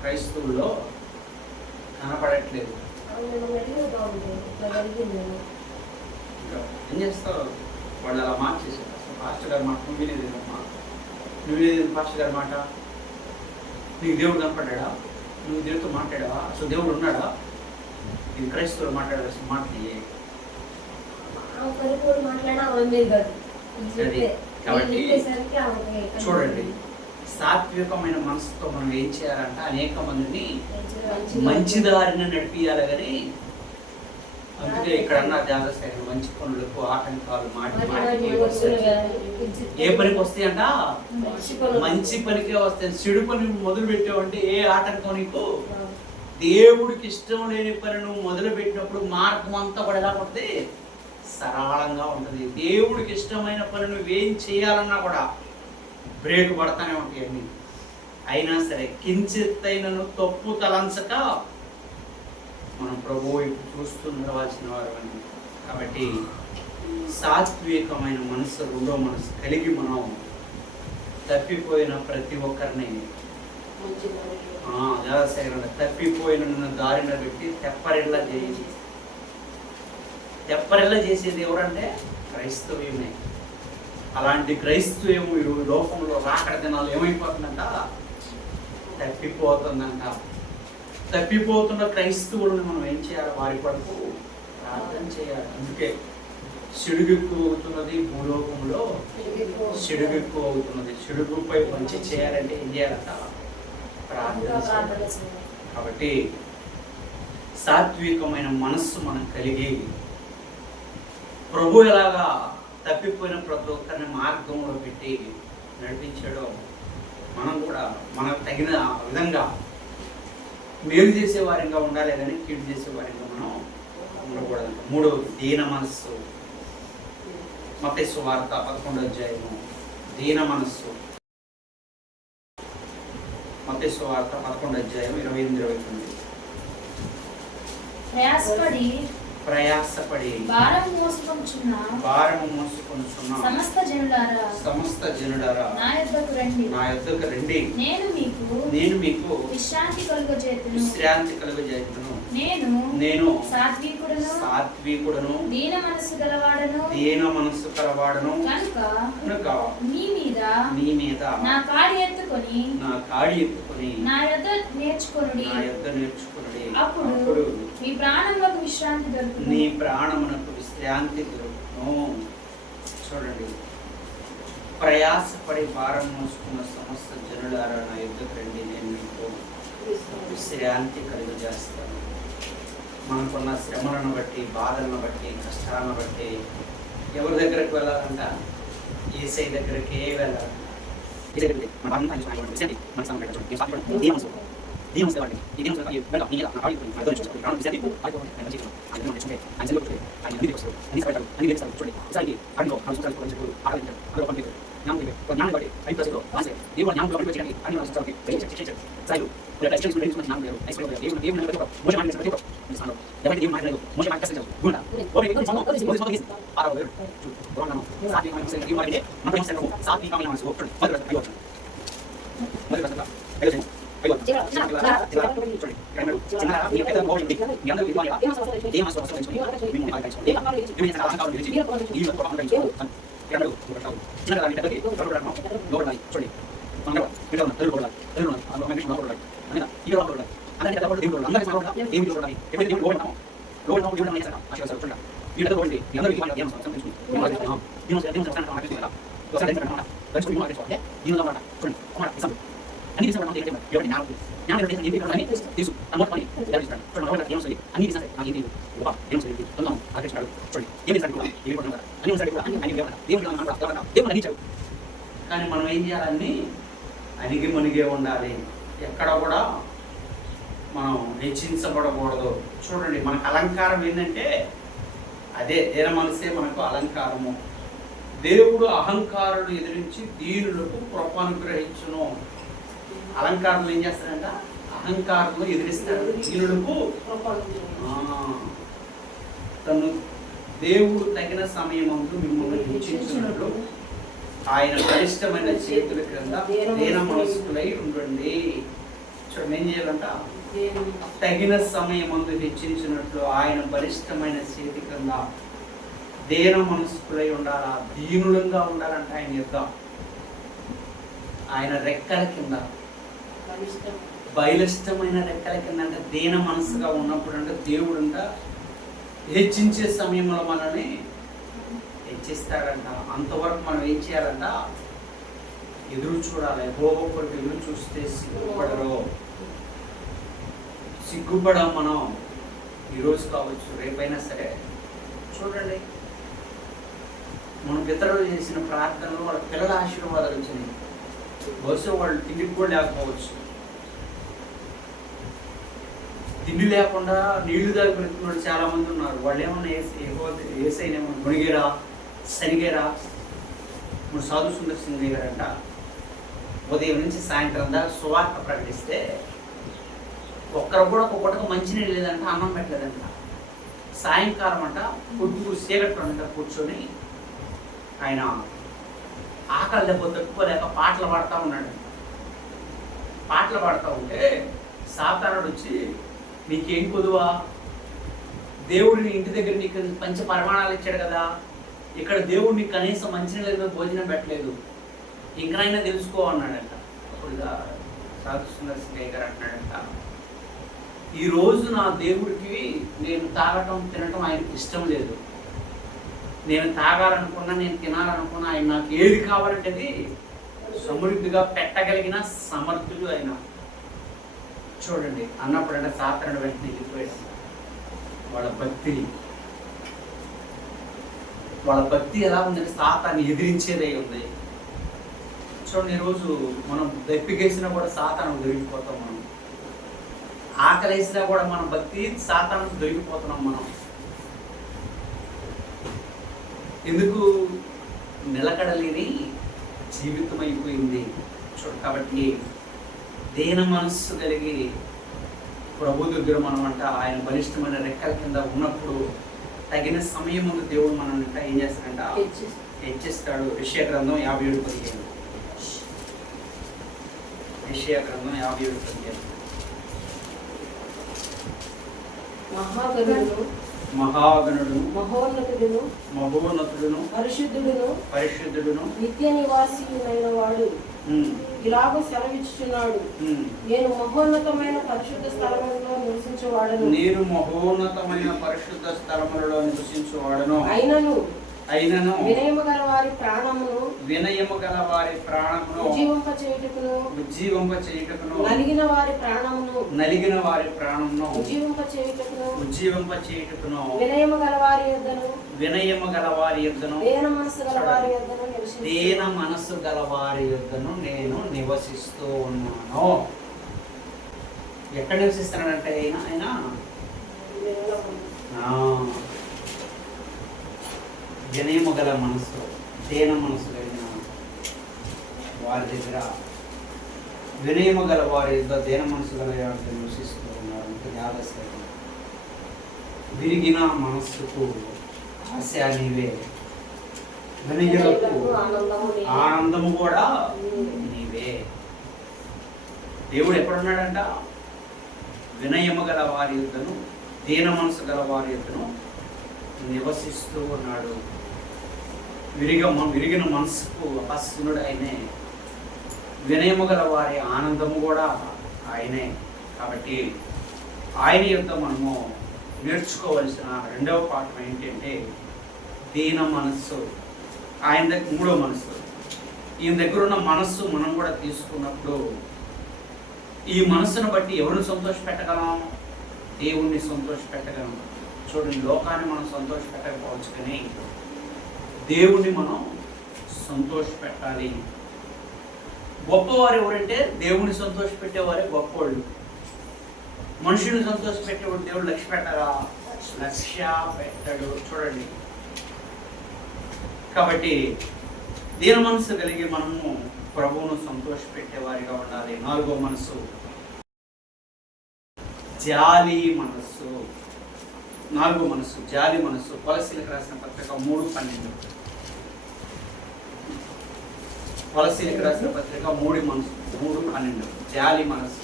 క్రైస్తవుల్లో కనపడట్లేదు. ఏం చేస్తావు? వాళ్ళు అలా మార్చేసారు. అసలు పాస్టర్ గారి మాట నువ్వు వినేదేదమ్మా, నువ్వు వినేది పాస్టర్ గారి మాట. నీకు దేవుడు కనపడ్డా? నువ్వు దేవుడితో మాట్లాడావా? అసలు దేవుడు ఉన్నాడా? ఇది క్రైస్తవులు మాట్లాడాల్సిన మాటలు. కాబట్టి చూడండి, సాత్వికమైన మనసుతో మనం ఏం చేయాలంటే అనేక మందిని మంచి దారిని నడిపియాలి. కానీ అందుకే ఇక్కడ అన్న జాగ్రత్త, మంచి పనులకు ఆటంకాలు మాటి మాటికి ఏ పనికి వస్తాయి అంట? మంచి పనికే వస్తాయి. చెడు పని మొదలు పెట్టావంటే ఏ ఆటంకం నీకు? దేవుడికి ఇష్టం లేని పని నువ్వు మొదలు పెట్టినప్పుడు మార్గం అంతా కూడా ఎలా పడుతుంది? సరళంగా ఉంటుంది. దేవుడికి ఇష్టమైన పని నువ్వేం చేయాలన్నా కూడా బ్రేక్ పడతానే ఉంటాయి అన్ని. అయినా సరే కించిత్తైనను తప్పు తలంచక మనం ప్రభువు వైపు చూస్తూ నడవాల్సిన వారు అని. కాబట్టి సాత్వికమైన మనసు, రెండో మనసు కలిగి మనం తప్పిపోయిన ప్రతి ఒక్కరిని తప్పిపోయిన దారిన పెట్టి తెప్పరిల్లా చేయాలి. తెప్పరిల్లా చేసేది ఎవరంటే క్రైస్తవ్యమే. అలాంటి క్రైస్తవ్యం ఈ లోకంలో రాకడ దినాలు ఏమైపోతుందంట? తప్పిపోతుందంట. తప్పిపోతున్న క్రైస్తవులను మనం ఏం చేయాలి? వారి కొరకు ప్రార్థన చేయాలి. అందుకే చెడుగు అవుతున్నది భూలోకంలో, చెడుగు అవుతున్నది. చెడుగుపై మంచి చేయాలంటే ఏం చేయాలంట? ప్రార్థన చేయాలి. కాబట్టి సాత్వికమైన మనస్సు మనం కలిగి ప్రభు ఎలాగా తప్పిపోయిన ప్రతి ఒక్కరిని మార్గంలో పెట్టి నడిపించాడో మనం కూడా మనకు తగిన విధంగా మేలు చేసే వారిగా ఉండాలి, కానీ కీడు చేసే వారిగా మనం ఉండకూడదు. మూడవది దీన మనస్సు. మత్తయి సువార్త 11వ అధ్యాయము దీన మనస్సు. మత్తయి సువార్త 11వ అధ్యాయం 28-29. ప్రయాసపడి భారము మోసుకొనుచున్న సమస్త జనులారా నా యొద్దకు రండి, నేను మీకు విశ్రాంతి కలుగజేతును. నేను సాత్వికుడను దీన మనస్సు గలవాడను కనుక మీ మీద నా కాడి ఎత్తుకొని నా యొద్ద నేర్చుకొనుడి. అప్పుడు నీ ప్రాణమునకు విశ్రాంతి దొరుకును. చూడండి, ప్రయాసపడి భారం మోసుకున్న సమస్త జనులారా నా యుద్ధకు రండి, నేను మీకు విశ్రాంతి కలుగజేస్తాను. మనకున్న శ్రమలను బట్టి, బాధలను బట్టి, కష్టాలను బట్టి ఎవరి దగ్గరకు వెళ్ళాలంట? యేసయ్య దగ్గరకే వెళ్ళాలి. కానీ మనం ఏం చేయాలని అణిగి మణిగే ఉండాలి. ఎక్కడ కూడా మనం హెచ్చించబడకూడదు. చూడండి, మనకు అలంకారం ఏంటంటే అదే దీన మనసే మనకు అలంకారము. దేవుడు అహంకారులు ఎదిరించి దీనులకు కృప అనుగ్రహించును. అలంకారులు ఏం చేస్తారంట? అహంకారులు ఎదిరిస్తాడు, దీనులకు తను దేవుడు తగిన సమయమందు మిమ్మల్ని హెచ్చించినట్లు ఆయన బలిష్టమైన చేతుల క్రింద దీన మనస్కులై ఉండండి. చూడండి, ఏం చేయాలంట? తగిన సమయమందు హెచ్చించినట్లు ఆయన బలిష్టమైన చేతి క్రింద దీన మనస్కులై ఉండాలా, దీనులంగా ఉండాలంట. ఆయన యొక్క ఆయన రెక్కల కింద, బలిష్టమైన రెక్కల కింద అంటే దీన మనసుగా ఉన్నప్పుడు అంటే దేవుడు అంట హెచ్చించే సమయంలో మనల్ని హెచ్చిస్తాడంట. అంతవరకు మనం ఏం చేయాలంట? ఎదురు చూడాలి. యెహోవా ఎదురు చూస్తే సిగ్గుపడరు. సిగ్గుపడం మనం ఈరోజు కావచ్చు, రేపైనా సరే. చూడండి, మనం ఇతరులు చేసిన ప్రార్థనలు వాళ్ళ పిల్లల ఆశీర్వాదాలు వచ్చినాయి. బహుశా వాళ్ళు తిండికి కూడా లేకపోవచ్చు. తిండి లేకుండా నీళ్లు దాకా పెట్టుకున్న వాళ్ళు చాలా మంది ఉన్నారు. వాళ్ళు ఏమన్నా ఏసైనా మునిగేరా, సరిగేరా. ఇప్పుడు సాధు సుందర్ సింగ్ గారంట ఉదయం నుంచి సాయంత్రం దాకా సువార్త ప్రకటిస్తే ఒక్కరు కూడా ఒక పూటకు మంచినీళ్ళు లేదంట, అన్నం పెట్టలేదంట. సాయంకాలం అంట పొద్దుకు చీకట్లో కూర్చొని ఆయన ఆకలి దెబ్బ తట్టుకోలేక పాటలు పాడుతూ ఉన్నాడు. పాటలు పాడుతూ ఉంటే సాతానుడు వచ్చి, నీకేం కొదువా, దేవుడిని ఇంటి దగ్గర నీకు పంచ పరిమాణాలు ఇచ్చాడు కదా, ఇక్కడ దేవుడు నీకు కనీసం మంచినీళ్ళ భోజనం పెట్టలేదు, ఇంకనైనా తెలుసుకో అన్నాడంట. అప్పుడు సాధు సుందర్ సింగ్ గారు అంటున్నాడంట, ఈరోజు నా దేవుడికి నేను తాగటం తినటం ఆయనకి ఇష్టం లేదు. నేను తాగాలనుకున్నా, నేను తినాలనుకున్నా, ఆయన నాకు ఏది కావాలంటే అది సమృద్ధిగా పెట్టగలిగిన సమర్థుడు ఆయన. చూడండి, అన్నప్పుడు అంటే సాతానుడు వెంటనే వెళ్ళిపోయాడు. వాళ్ళ భక్తి ఎలా ఉందంటే సాతాన్ని ఎదిరించేదై ఉంది. చూడండి, ఈరోజు మనం దప్పికేసినా కూడా సాతాను దొరికిపోతాం. మనం ఆకలేసినా కూడా మన భక్తి సాతాను దొరికిపోతున్నాం మనం. ఎందుకు? నిలకడలేని జీవితం అయిపోయింది. చూడు, కాబట్టి దీన మనస్సు కలిగి ప్రభు దగ్గర మనం అంట ఆయన బలిష్టమైన రెక్కల కింద ఉన్నప్పుడు తగిన సమయం ముందు దేవుడు మనల్ని ఏం చేస్తాడంట? హెచ్చిస్తాడు. యెషయా గ్రంథం 57:15. యెషయా గ్రంథం 57:15. మహాగణుడు, మహోన్నతుడును, పరిశుద్ధుడును, నిత్య నివాసియైన వాడు ఇలాగ సెలవిచ్చుచున్నాడు, నేను మహోన్నతమైన పరిశుద్ధ స్థలములలో నివసించువాడను. నేను మహోన్నతమైన పరిశుద్ధ స్థలములలో నివసించువాడను. అయినను వినయము గల వారి ప్రాణమును ఉజ్జీవింప చేయుటకును నలిగిన వారి ప్రాణమును ఉజ్జీవింప చేయుటకును వినయము గల వారి యొద్దను దీన మనస్సు గల వారి యొద్దను నేను నివసిస్తూ ఉన్నాను. ఎక్కడ నివసిస్తున్నాడంటే ఆయన వినయము గల మనసు, దీన మనసు కలిగిన వారి దగ్గర, వినయము గల వారి దీన మనసు గల నివసిస్తూ ఉన్నారు. ఆలస్యం విరిగిన మనస్సుకు ఆశ నీవే, వినయులకు ఆనందము కూడా నీవే. దేవుడు ఎక్కడున్నాడంట? వినయము గల వారి యుద్ధను, దీన మనసు గల వారి యుద్ధను నివసిస్తూ ఉన్నాడు. విరిగిన మనసుకు అపస్సునుడు ఆయనే, వినయము గల వారి ఆనందము కూడా ఆయనే. కాబట్టి ఆయన యొక్క మనము నేర్చుకోవలసిన రెండవ పాఠం ఏంటంటే దీన మనస్సు. ఆయన దగ్గర మూడో మనస్సు, ఈయన దగ్గర ఉన్న మనస్సు మనం కూడా తీసుకున్నప్పుడు ఈ మనస్సును బట్టి ఎవరిని సంతోష పెట్టగలం? దేవుణ్ణి సంతోష పెట్టగలం. చూడండి, లోకాన్ని మనం సంతోష పెట్టకపోవచ్చు, కానీ దేవుణ్ణి మనం సంతోష పెట్టాలి. గొప్పవారు ఎవరంటే దేవుణ్ణి సంతోష పెట్టేవారే గొప్పవాళ్ళు. మనుషుని సంతోష పెట్టేవాడు దేవుడు లక్ష్య పెట్టరా? లక్ష్య పెట్టాడు. చూడండి, కాబట్టి దీన మనసు కలిగి మనము ప్రభువును సంతోష పెట్టేవారిగా ఉండాలి. నాలుగో మనసు జాలి మనస్సు. నాలుగో మనసు జాలి మనస్సు. కొలస్సీలకు రాసిన పత్రిక 3:12. కొలస్సీలకు రాసిన పత్రిక 3:12 జాలి మనస్సు.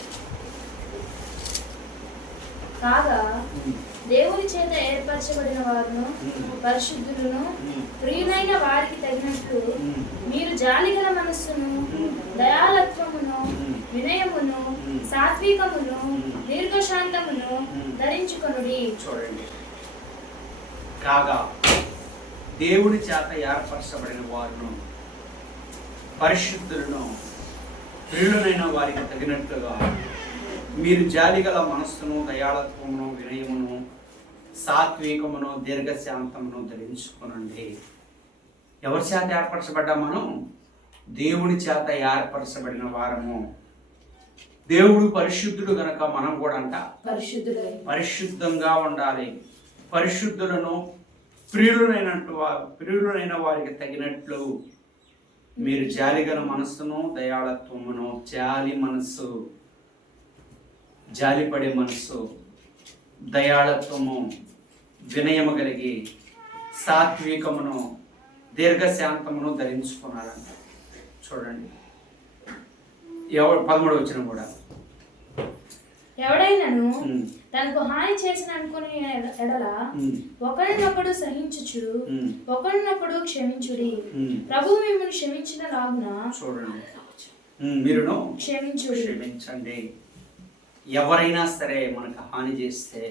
కాగా దేవుని చేత ఏర్పరచబడిన వారును పరిశుద్ధులను ప్రియులైన వారికి తగినట్లు మీరు జాలిగల మనస్సును, దయాలత్వమును, వినయమును, సాత్వికమును, దీర్ఘశాంతమును ధరించుకొనుడి. చూడండి, కాగా దేవుని చేత ఏర్పరచబడిన వారును పరిశుద్ధులను ప్రియులైన వారికి తగినట్లుగా మీరు జాలిగల మనస్సును, దయాళత్వమును, వినయమును, సాత్వికమును, దీర్ఘశాంతమును ధరించుకునండి. ఎవరి చేత ఏర్పరచబడ్డా? మనం దేవుని చేత ఏర్పరచబడిన వారము. దేవుడు పరిశుద్ధుడు గనక మనం కూడా అంట పరిశుద్ధంగా ఉండాలి. పరిశుద్ధులను ప్రియులైన వారికి తగినట్లు మీరు జాలిగల మనస్సును, దయాళత్వమును, జాలి మనస్సు, జాలిపడే మనస్సు, దయాళత్వము, వినయము కలిగి సాత్వికమును, దీర్ఘశాంతమును ధరించుకున్నారంట. చూడండి, 13వ వచనం కూడా, ఎవడైనను తనకు హాని చేసిన అనుకుని ఎడల ఒకరినొకడు సహించుచు ఒకరినొకడు క్షమించుడి. ప్రభువు మిమ్మల్ని క్షమించిన లాగున చూడండి, మీరును క్షమించండి. ఎవరైనా సరే మనకు హాని చేస్తే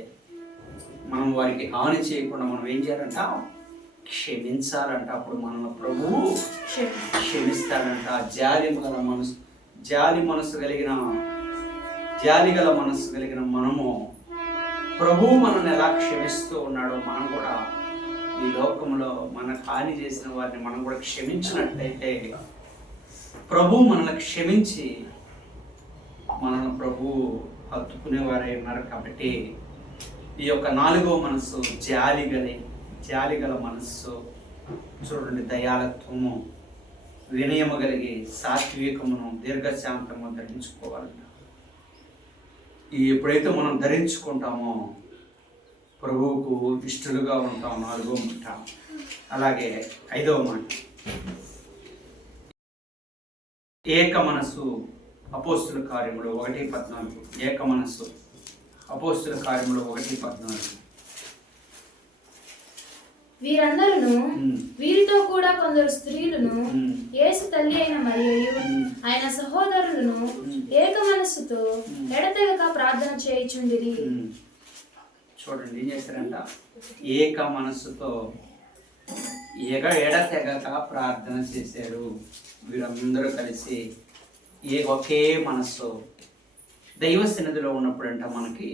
మనం వారికి హాని చేయకుండా మనం ఏం చేయాలంట? క్షమించాలంట. అప్పుడు మనల్ని ప్రభువు క్షమిస్తాడంట. జాలి గల మనసు కలిగిన మనము ప్రభువు మనల్ని ఎలా క్షమిస్తూ ఉన్నాడో మనం కూడా ఈ లోకంలో మనకు హాని చేసిన వారిని మనం కూడా క్షమించినట్టయితే ప్రభువు మనల్ని క్షమించి మనల్ని ప్రభువు హత్తుకునేవారై ఉన్నారు. కాబట్టి ఈ యొక్క 4వ మనస్సు జాలిగల మనస్సు. చూడండి, దయాళత్వము, వినయము కలిగి సాత్వికమును, దీర్ఘశాంతము ధరించుకోవాలి. ఎప్పుడైతే మనం ధరించుకుంటామో ప్రభువుకు ఇష్టలుగా ఉంటాం. 4వ మాట. అలాగే 5వ మాట ఏక మనసు. అపోస్తుల కార్యములు 1:14. ఏక మనస్సు. అపోస్తుల కార్యములు 1:14. వీరందరూ వీరితో కూడా కొందరు స్త్రీలను యేసు తల్లి అయిన మరియయు ఆయన సహోదరులను ఏక మనస్సుతో ఎడతెగక ప్రార్థన చేయుచుండిరి. చూడండి, ఏం చేశారంట? ఏక మనస్సుతో ఎడతెగక ప్రార్థన చేశారు. వీరందరూ కలిసి ఒకే మనస్సు. దైవ సన్నిధిలో ఉన్నప్పుడంట మనకి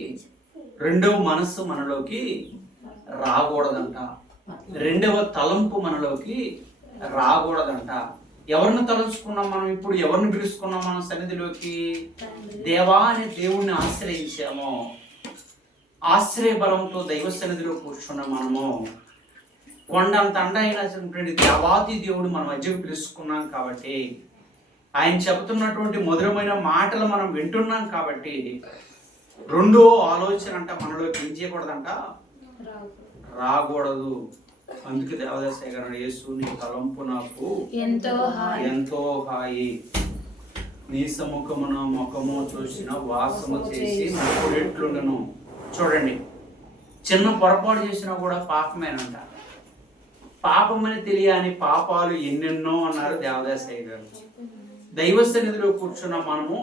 రెండవ మనస్సు మనలోకి రాకూడదంట. రెండవ తలంపు మనలోకి రాకూడదంట. ఎవరిని తలుచుకున్నాం మనం? ఇప్పుడు ఎవరిని పిలుచుకున్నాం మనం సన్నిధిలోకి? తండ్రి. దేవా అనే దేవుణ్ణి ఆశ్రయించాము. ఆశ్రయ బలంతో దైవ సన్నిధిలో కూర్చున్న మనము కొండంత అండ అయినటువంటి దేవాది దేవుడు మన మధ్యకు పిలుచుకున్నాం కాబట్టి, ఆయన చెబుతున్నటువంటి మధురమైన మాటలు మనం వింటున్నాం కాబట్టి, రెండో ఆలోచన అంట మనలోకి ఏం చేయకూడదంట? రాకూడదు. అందుకే దేవదాసయ్య గారు, యేసు నీ తలంపు నాకు ఎంతో హాయి, నీ సముఖమున ముఖము చూసిన వాసము చేసి ముక్కురెట్లుండను. చూడండి, చిన్న పొరపాటు చేసినా కూడా పాపమేనంట. పాపమని తెలియని పాపాలు ఎన్నెన్నో అన్నారు దేవదాసయ్య గారు. దైవ సన్నిధిలో కూర్చున్న మనము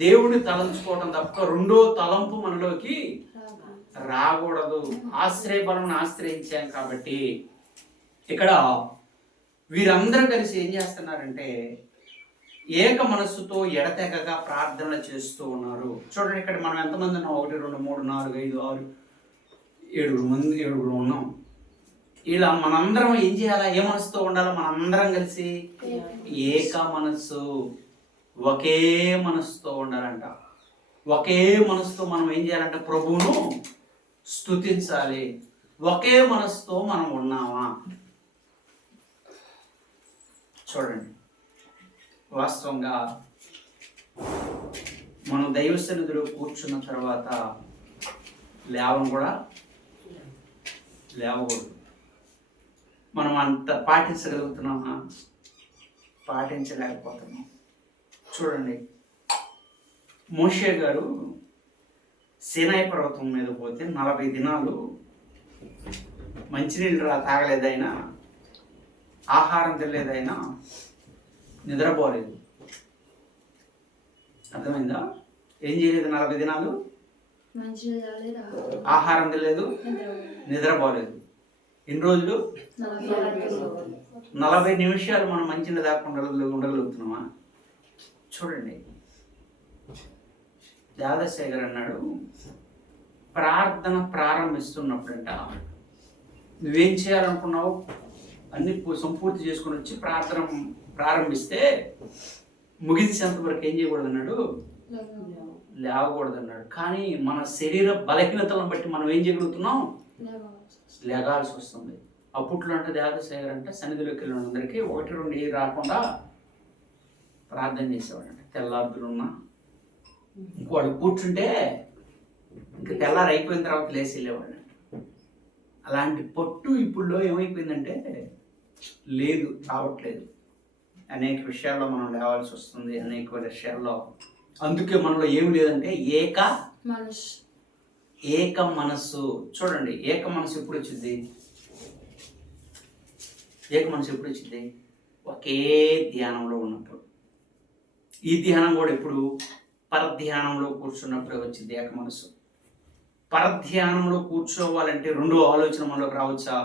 దేవుడిని తలంచుకోవడం తప్ప రెండో తలంపు మనలోకి రాకూడదు. ఆశ్రయ బలం ఆశ్రయించాం కాబట్టి ఇక్కడ వీరందరూ కలిసి ఏం చేస్తున్నారంటే ఏక మనస్సుతో ఎడతెగగా ప్రార్థన చేస్తూ ఉన్నారు. చూడండి, ఇక్కడ మనం ఎంతమంది ఉన్నాం? 1 2 3 4 5 6 7 మంది, 7 ఉన్నాం. ఇలా మనందరం ఏం చేయాలా? ఏ మనసుతో ఉండాలా? మనందరం కలిసి ఏక మనస్సు, ఒకే మనసుతో ఉండాలంట. ఒకే మనసుతో మనం ఏం చేయాలంటే ప్రభువును స్తుతించాలి. ఒకే మనసుతో మనం ఉన్నామా? చూడండి, వాస్తవంగా మనం దైవ సన్నిధిలో కూర్చున్న తర్వాత లేవకూడదు. మనం అంత పాటించగలుగుతున్నామా? పాటించలేకపోతున్నాం. చూడండి, మోషే గారు సీనాయి పర్వతం మీద పోతే 40 దినాలు మంచినీళ్ళు తాగలేదైనా, ఆహారం తినలేదైనా, నిద్రపోలేదు. అర్థమైందా? ఏం చేయలేదు? 40 దినాలు ఆహారం తినలేదు, నిద్రపోలేదు. ఎన్ని రోజులు? 40 నిమిషాలు మనం మంచినీళ్ళు తాగకుండా ఉండగలుగుతున్నామా? చూడండి, దేవదాసయ్య గారు అన్నాడు, ప్రార్థన ప్రారంభిస్తున్నప్పుడంట నువ్వేం చేయాలనుకున్నావు అన్ని సంపూర్తి చేసుకుని వచ్చి ప్రార్థన ప్రారంభిస్తే ముగించేంత వరకు ఏం చేయకూడదు అన్నాడు? లేవకూడదు అన్నాడు. కానీ మన శరీర బలహీనతలను బట్టి మనం ఏం చేయగలుగుతున్నాం? లేగాల్సి వస్తుంది. అప్పట్లో అంటే దేవదాసయ్య గారు అంటే సన్నిధిలోకి వెళ్ళిన అందరికీ 1 2 ఏళ్ళు రాకుండా ప్రార్థన చేసేవాడంట. తెల్లారుతున్నా ఇంకోడు కూర్చుంటే ఇంకా తెల్లారు అయిపోయిన తర్వాత లేచి వెళ్ళేవాడు. అలాంటి పట్టు ఇప్పుడు ఏమైపోయిందంటే లేదు, రావట్లేదు. అనేక విషయాల్లో మనం లేవాల్సి వస్తుంది, అనేక విషయాల్లో. అందుకే మనలో ఏమి లేదంటే ఏక మనస్సు. చూడండి, ఏక మనసు ఎప్పుడు వచ్చింది? ఏక మనసు ఎప్పుడు వచ్చింది? ఒకే ధ్యానంలో ఉన్నప్పుడు. ఈ ధ్యానం కూడా ఇప్పుడు పరధ్యానంలో కూర్చున్నప్పుడే వచ్చింది ఏక మనసు. పరధ్యానంలో కూర్చోవాలంటే రెండో ఆలోచన మనలోకి రావచ్చా?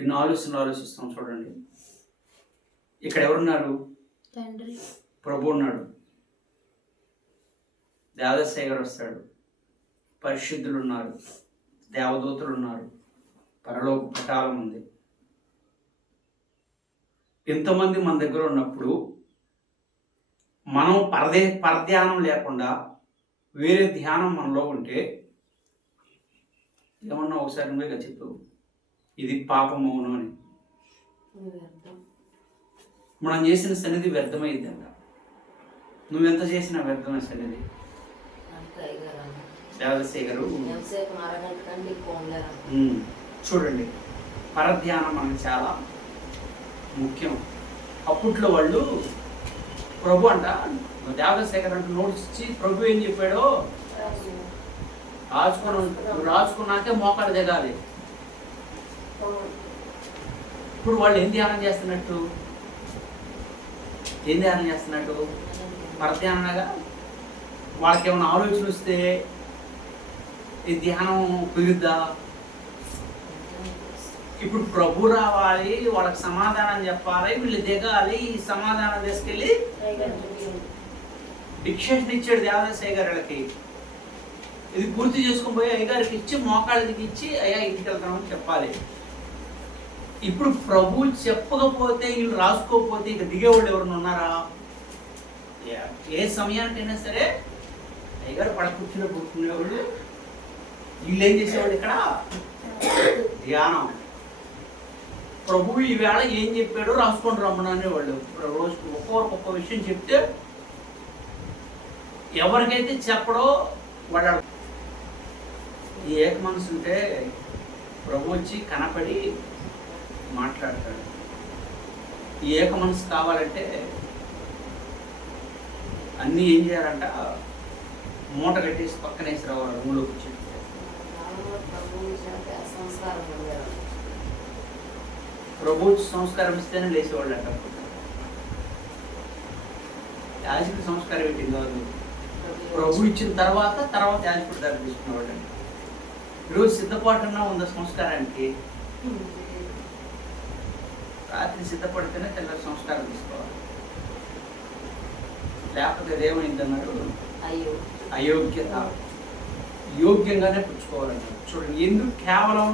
ఎన్నో ఆలోచనలు ఆలోచిస్తాం. చూడండి, ఇక్కడ ఎవరున్నారు? ప్రభు ఉన్నాడు, దేవదాసయ్య గారు వస్తాడు, పరిశుద్ధులు ఉన్నారు, దేవదూతలు ఉన్నారు, పరలోక పటాలం ఉంది. ఎంతమంది మన దగ్గర ఉన్నప్పుడు మనం పరధ్యానం లేకుండా వేరే ధ్యానం మనలో ఉంటే ఏమన్నా ఒకసారి నువ్వేగా చెప్పు, ఇది పాపమవును అని. మనం చేసిన సన్నిధి వ్యర్థమైందంట. నువ్వెంత చేసినా వ్యర్థమైన సన్నిధి. దేవదాసయ్య గారు చూడండి, పరధ్యానం మనకు చాలా ముఖ్యం. అప్పట్లో వాళ్ళు ప్రభు అంట దేవదాసయ్య గారు అంటే నోట్స్ ఇచ్చి ప్రభు ఏం చెప్పాడో రాసుకున్నాకే మోకాలు దిగాలి. ఇప్పుడు వాళ్ళు ఏం ధ్యానం చేస్తున్నట్టు? పరధ్యానంగా వాళ్ళకి ఏమైనా ఆలోచన వస్తే ఈ ధ్యానం కుదిరిద్దా? ఇప్పుడు ప్రభు రావాలి, వాళ్ళకి సమాధానం చెప్పాలి, వీళ్ళు దిగాలి, ఈ సమాధానం తీసుకెళ్ళి డిక్షేషన్ ఇచ్చాడు దేవదాసయ్య గారు వాళ్ళకి. ఇది పూర్తి చేసుకుని పోయి అయ్యగారికి ఇచ్చి మోకాళ్ళకి ఇచ్చి అయ్యా ఇంటికి వెళ్తామని చెప్పాలి. ఇప్పుడు ప్రభు చెప్పకపోతే వీళ్ళు రాసుకోకపోతే ఇక దిగేవాళ్ళు ఎవరైనా ఉన్నారా? ఏ సమయానికైనా సరే అయ్యగారు పడ కూర్చునేవాళ్ళు. వీళ్ళు ఏం చేసేవాళ్ళు ఇక్కడ? ధ్యానం. ప్రభు ఈవేళ ఏం చెప్పాడో రాసుకొని రమ్మను అనేవాళ్ళు. రోజుకి ఒక్కొక్క విషయం చెప్తే ఎవరికైతే చెప్పడో వాడు ఈ ఏక మనసు ఉంటే ప్రభు వచ్చి కనపడి మాట్లాడతాడు. ఈ ఏక మనసు కావాలంటే అన్నీ ఏం చేయాలంట? మూట కట్టేసి పక్కనేసి రావాలి రూమ్లోకి వచ్చి. ప్రభు సంస్కారం ఇస్తేనే లేచేవాళ్ళు అంట. యాజకుడి సంస్కారం ఏంటి కాదు, ప్రభు ఇచ్చిన తర్వాత యాజకుడి దగ్గర తీసుకునేవాళ్ళు అంట. ఈరోజు సిద్ధపాటున్నా ఉందా సంస్కారానికి? రాత్రి సిద్ధపడితేనే తెల్లారి సంస్కారం తీసుకోవాలి. లేకపోతే ఏమైందన్నారు? అయోగ్యత. యోగ్యంగానే పుచ్చుకోవాలన్నారు. చూడండి, ఎందుకు కేవలం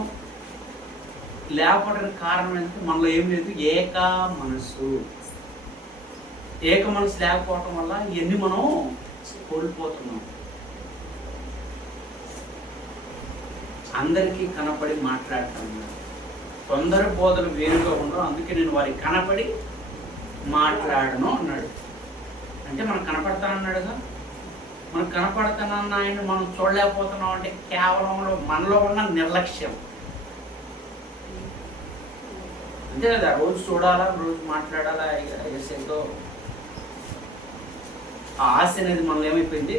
లేకపోవడానికి కారణం ఏంటంటే మనలో ఏం లేదు, ఏక మనసు. ఏక మనసు లేకపోవటం వల్ల ఇవన్నీ మనం కోల్పోతున్నాం. అందరికీ కనపడి మాట్లాడటం, కొందరు బోధలు వేరుగా ఉండవు, అందుకే నేను వారికి కనపడి మాట్లాడను అన్నాడు. అంటే మనం కనపడతానన్నాడుగా. మనం కనపడతానన్న ఆయన మనం చూడలేకపోతున్నాం అంటే కేవలం మనలో ఉన్న నిర్లక్ష్యం అంతే కదా. రోజు చూడాలా, రోజు మాట్లాడాలా, ఏదో ఆ ఆశ అనేది మనలో ఏమైపోయింది.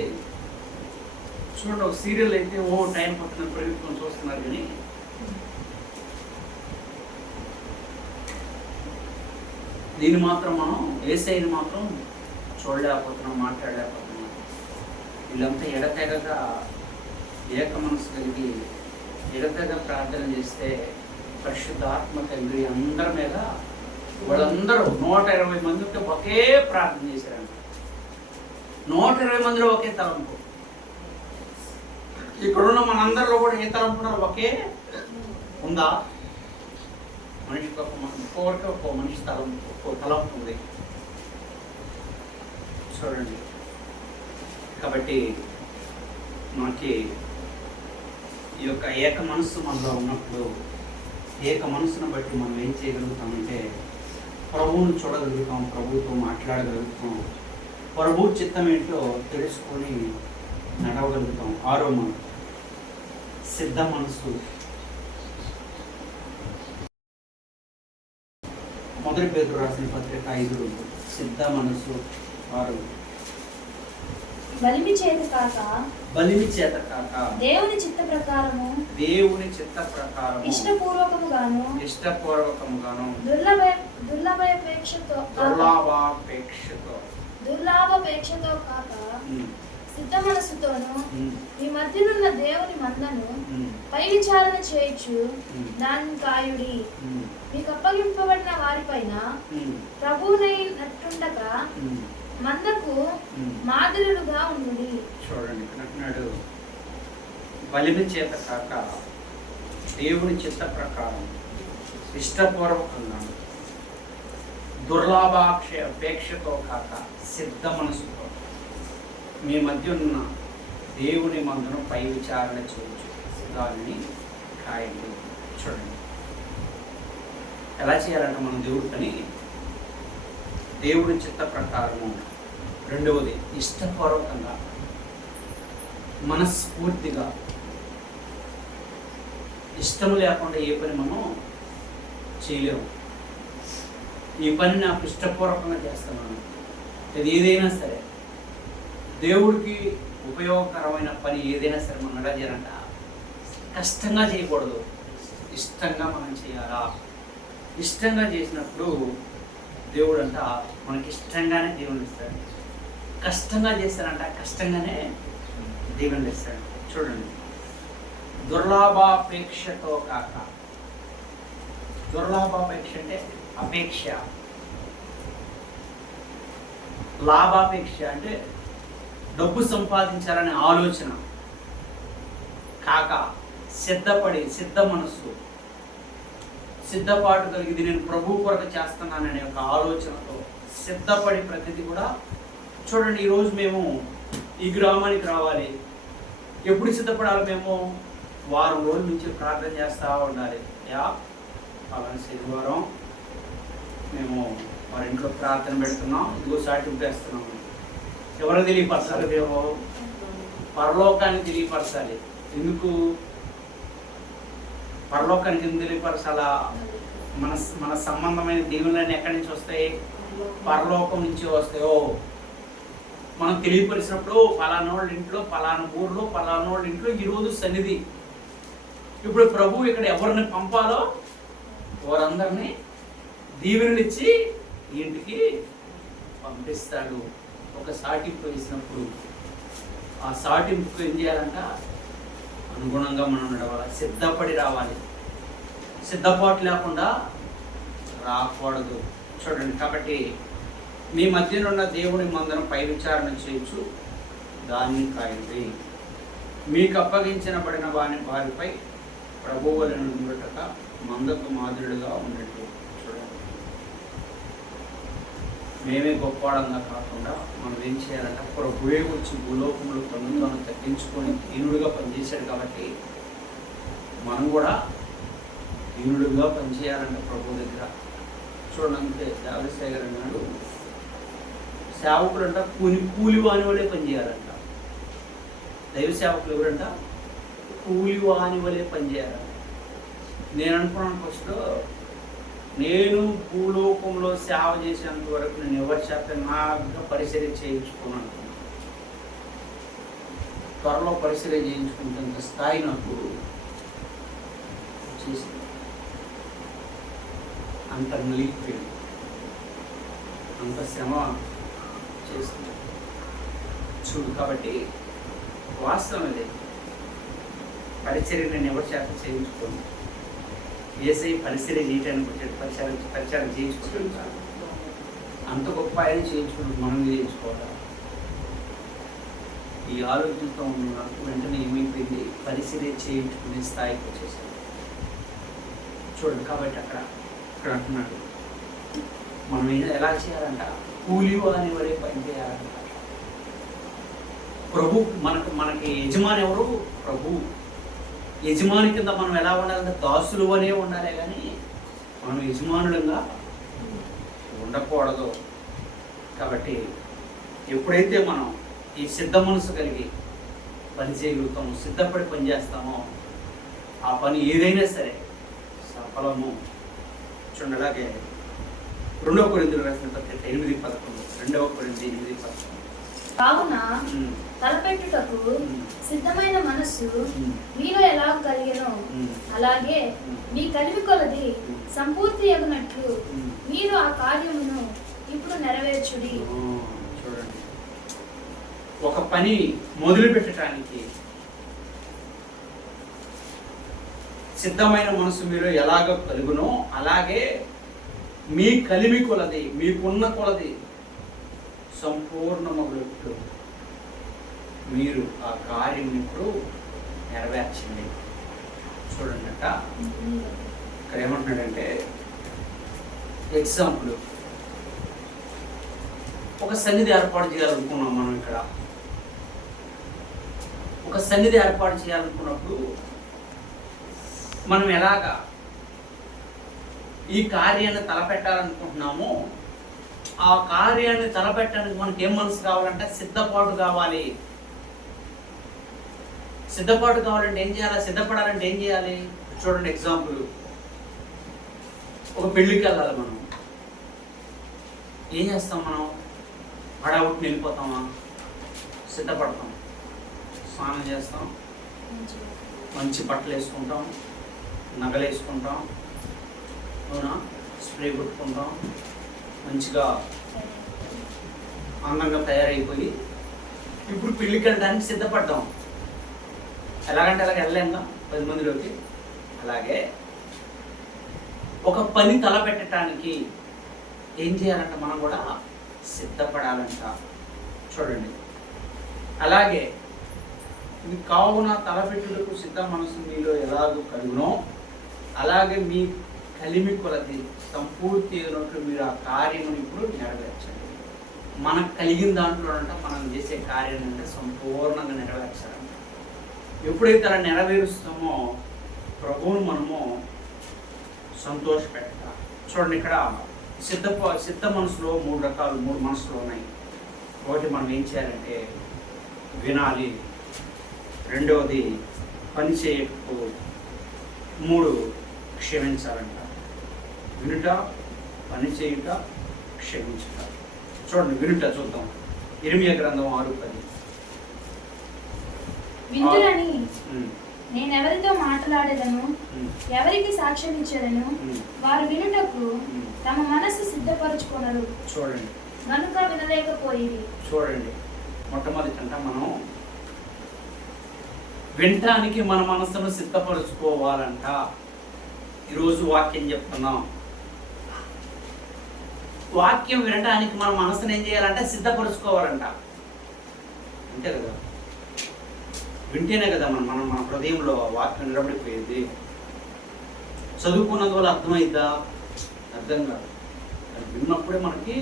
చూడండి, ఒక సీరియల్ అయితే టైం పడుతున్న ప్రభుత్వం చూస్తున్నారు, కానీ దీన్ని మాత్రం మనం ఏసైని మాత్రం చూడలేకపోతున్నాం, మాట్లాడలేకపోతున్నాం. వీళ్ళంతా ఎడతెగగా ఏక మనసు కలిగి ఎడతెగ ప్రార్థన చేస్తే పరిశుద్ధాత్మ తండ్రి అందరి మీద, వాళ్ళందరూ 120 మంది ఉంటే ఒకే ప్రార్థన చేశారంట. 120 మందిలో ఒకే తలంపు. ఇక్కడున్న మనందరిలో కూడా ఏ తలంపు ఒకే ఉందా? మనిషికి ఒక్కొక్కరికి ఒక్కో మనిషి ఒక్కో తలంపు ఉంది. చూడండి, కాబట్టి మనకి ఈ యొక్క ఏక మనస్సు మనలో ఉన్నప్పుడు, ఏక మనస్సును బట్టి మనం ఏం చేయగలుగుతామంటే ప్రభువును చూడగలుగుతాం, ప్రభువుతో మాట్లాడగలుగుతాం, ప్రభు చిత్తం ఏంటో తెలుసుకొని నడవగలుగుతాం. 6వ మనం సిద్ధ మనస్సు. మొదటి పేతురు రాసిన పత్రిక 5 సిద్ధ మనస్సు 6. బలిమి చేత కాక దేవుని చిత్త ప్రకారము ఇష్టపూర్వకముగాను దుర్లాభాపేక్షతో కాక సిద్ధ మనసుతోను మీ మధ్యనున్న దేవుని మందను పై విచారణ చేయొచ్చు దాన్ని కాయుడి. మీకు అప్పగింపబడిన వారిపైన ప్రభువునైనట్టుండగా మందకు మాదిరులుగా ఉండి. చూడండి, అంటున్నాడు బలిమి చేత కాక దేవుని చిత్త ప్రకారం ఇష్టపూర్వకంగా అపేక్షతో కాక సిద్ధ మనసుతో మీ మధ్య ఉన్న దేవుని మందును పై విచారణ చేయొచ్చు దానిని కాయండి. చూడండి, ఎలా చేయాలంటే మనం దేవుడి పని దేవుడి చిత్త ప్రకారము. 2వది ఇష్టపూర్వకంగా, మనస్ఫూర్తిగా. ఇష్టం లేకుండా ఏ పని మనం చేయలేము. ఈ పని నాకు ఇష్టపూర్వకంగా చేస్తున్నాను. అది ఏదైనా సరే దేవుడికి ఉపయోగకరమైన పని ఏదైనా సరే మనం ఎలా చేయాలంట? కష్టంగా చేయకూడదు, ఇష్టంగా మనం చేయాలా. ఇష్టంగా చేసినప్పుడు దేవుడు అంట మనకి ఇష్టంగానే దేవుని ఇస్తాడు. కష్టంగా చేస్తారంట, కష్టంగానే దేవుని ఇస్తాడు. చూడండి, దుర్లాభాపేక్షతో కాక. దుర్లాభాపేక్ష అంటే అపేక్ష, లాభాపేక్ష అంటే డబ్బు సంపాదించాలనే ఆలోచన కాక సిద్ధపడి, సిద్ధ మనస్సు, సిద్ధపాటు కలిగి ఇది నేను ప్రభు కొరకు చేస్తున్నాననే ఒక ఆలోచనతో సిద్ధపడి ప్రతిదీ కూడా చూడండి. ఈరోజు మేము ఈ గ్రామానికి రావాలి, ఎప్పుడు సిద్ధపడాలి? మేము వారం రోజుల నుంచి ప్రార్థన చేస్తూ ఉండాలి. పలానా శనివారం మేము వారి ఇంట్లో ప్రార్థన పెడుతున్నాం, ఇదిగో సాటింపు వేస్తున్నాం. ఎవరు తెలియపరచాలి? మేము పరలోకాన్ని తెలియపరచాలి. ఎందుకు పరలోకానికి ఎందుకు తెలియపరచాలా? మన సంబంధమైన దీవులన్నీ ఎక్కడి నుంచి వస్తాయి? పరలోకం నుంచి వస్తాయో. మనం తెలియపరిచినప్పుడు పలానోళ్ళ ఇంట్లో, పలానా ఊర్లో, పలానోళ్ళ ఇంట్లో ఈరోజు సన్నిధి. ఇప్పుడు ప్రభు ఇక్కడ ఎవరిని పంపాలో వారందరినీ దీవెనలు ఇచ్చి ఇంటికి పంపిస్తాడు. ఒక సాటింపు వేసినప్పుడు ఆ సాటింపుకు ఏం చేయాలంట? అనుగుణంగా మనం నడవాలి, సిద్ధపడి రావాలి. సిద్ధపాటు లేకుండా రాకూడదు. చూడండి, కాబట్టి మీ మధ్యనున్న దేవుని మందను పై విచారణ చేయొచ్చు, దాన్ని కాయండి. మీకు అప్పగించబడిన వారిపై ప్రభువులను ఉండటక మందకు మాదిరిగా ఉన్నట్టు. చూడండి, మేమే గొప్పవాడంగా కాకుండా మనం ఏం చేయాలంటే ప్రభువే వచ్చి భూలోకంలో తనను తగ్గించుకొని దీనుడిగా పనిచేశాడు కాబట్టి మనం కూడా దీనుడిగా పనిచేయాలంట ప్రభు దగ్గర. చూడండి, అంతే దావిసేయ గారు అన్నాడు, సేవకుడు అంట కూలి వాని వలే పనిచేయాలంట. దైవ సేవకులు ఎవరంట? కూలి వాని వలే పనిచేయాలంట. నేను అనుకున్నాను ఫస్ట్, నేను భూలోకంలో సేవ చేసేంత వరకు నేను ఎవరి చేత నాగా పరిచర్య చేయించుకున్నాను. త్వరలో పరిచర్య చేయించుకుంటున్న స్థాయి నాకు చేసింది. అంత నలిగిపోయింది, అంత శ్రమ చేస్తుంది. చూడు, కాబట్టి వాస్తవం అదే. పరిచర్య నేను ఎవరి చేత చేయించుకోను. ఏసై పరిచర్య చేయటానికి వచ్చాడు, పరిచర్య చేయించుకుంటాడు. అంత గొప్ప ఆయన చేయించుకుంటూ మనం చేయించుకోవాలి. ఈ ఆలోచనతో ఉన్నప్పుడు వెంటనే ఏమైపోయింది? పరిచర్య చేయించుకునే స్థాయికి వచ్చేసాడు. చూడండి, కాబట్టి ఇక్కడ అంటున్నాడు, మనం ఎలా చేయాలంట? కూలి అనే వరే పని చేయాలంట. ప్రభు మనకి యజమాని ఎవరు? ప్రభు. యజమాని కింద మనం ఎలా ఉండాలంటే దాసులు అనే ఉండాలి, కానీ మనం యజమానులంగా ఉండకూడదు. కాబట్టి ఎప్పుడైతే మనం ఈ సిద్ధ మనసు కలిగి పని చేయగలుగుతామో, సిద్ధపడి పని చేస్తామో, ఆ పని ఏదైనా సరే సఫలము. చూడండి, అలాగే 2 కొరింథీయులకు రాసిన పత్రిక 8:11, 2 కొరింథీయులు 8:11. కావున తలపెట్టుటకు సిద్ధమైన మనస్సు మీలో ఎలా కలిగెనో అలాగే మీ కలిమి కొలది సంపూర్తి అగునట్లు మీరు ఆ కార్యమును ఇప్పుడు నెరవేర్చుడి. చూడండి, ఒక పని మొదలు పెట్టడానికి సిద్ధమైన మనసు మీరు ఎలాగ కలుగునో అలాగే మీ కలిమి కొలది, మీకున్న కొలది సంపూర్ణమగునట్లు మీరు ఆ కార్యం ఇప్పుడు నెరవేర్చండి. చూడండి, ఇక్కడ ఏమంటున్నాడంటే, ఎగ్జాంపుల్, ఒక సన్నిధి ఏర్పాటు చేయాలనుకున్నాం. మనం ఇక్కడ ఒక సన్నిధి ఏర్పాటు చేయాలనుకున్నప్పుడు మనం ఎలాగా ఈ కార్యాన్ని తలపెట్టాలనుకుంటున్నామో ఆ కార్యాన్ని తలపెట్టడానికి మనకి ఏం మనసు కావాలంటే సిద్ధపాటు కావాలి. సిద్ధపాటు కావాలంటే ఏం చేయాలి? సిద్ధపడాలంటే ఏం చేయాలి? చూడండి, ఎగ్జాంపుల్, ఒక పెళ్ళికి వెళ్ళాలి. మనం ఏం చేస్తాం? మనం హడావుడిని వెళ్ళిపోతామా? సిద్ధపడతాం, స్నానం చేస్తాం, మంచి బట్టలు వేసుకుంటాం, నగలు వేసుకుంటాం, అవునా, స్ప్రే కొట్టుకుంటాం, మంచిగా అందంగా తయారైపోయి ఇప్పుడు పెళ్ళికి వెళ్ళడానికి సిద్ధపడ్డాం. ఎలాగంటే అలాగ వెళ్ళలేంగా 10 మందిలోకి. అలాగే ఒక పని తలపెట్టడానికి ఏం చేయాలంట? మనం కూడా సిద్ధపడాలంట. చూడండి, అలాగే కావున తలపెట్టుటకు సిద్ధ మనసు మీలో ఎలాగో కలుగునో అలాగే మీ కలిమి కొలది సంపూర్తి అయినట్లు మీరు ఆ కార్యమును ఇప్పుడు నెరవేర్చండి. మనకు కలిగిన దాంట్లోనంట మనం చేసే కార్యం అంటే సంపూర్ణంగా నెరవేర్చాలంట. ఎప్పుడైతే అలా నెరవేరుస్తామో ప్రభువును మనము సంతోషపెట్టాలి. చూడండి, ఇక్కడ సిద్ధ మనసులో మూడు మనసులు ఉన్నాయి. ఒకటి మనం ఏం చేయాలంటే వినాలి, రెండవది పని చేయకు, మూడు క్షమించాలంట. వినుట, పని చేయుట, క్షమించుట. చూడండి, వినుట చూద్దాం. ఇర్మియా గ్రంథం 6:10. విందులని నేనెవరితో మాట్లాడేదను, ఎవరికి సాక్ష్యం ఇచ్చేదను, వారు వినుటకు తమ మనసు సిద్ధపరచుకొనరు. చూడండి, గనుక వినలేకపోయేది. చూడండి, మొట్టమొదటంట మనం వినటానికి మన మనసును సిద్ధపరచుకోవాలంట. ఈరోజు వాక్యం చెప్తున్నాం. వాక్యం వినటానికి మన మనసును ఏం చేయాలంటే సిద్ధపరచుకోవాలంట. అంతే కదా, వింటేనే కదా మన హృదయంలో వాక్యం నిలబడిపోయేది. చదువుకున్నందువల్ల అర్థమైద్దా? అర్థం కాదు. అది విన్నప్పుడే మనకి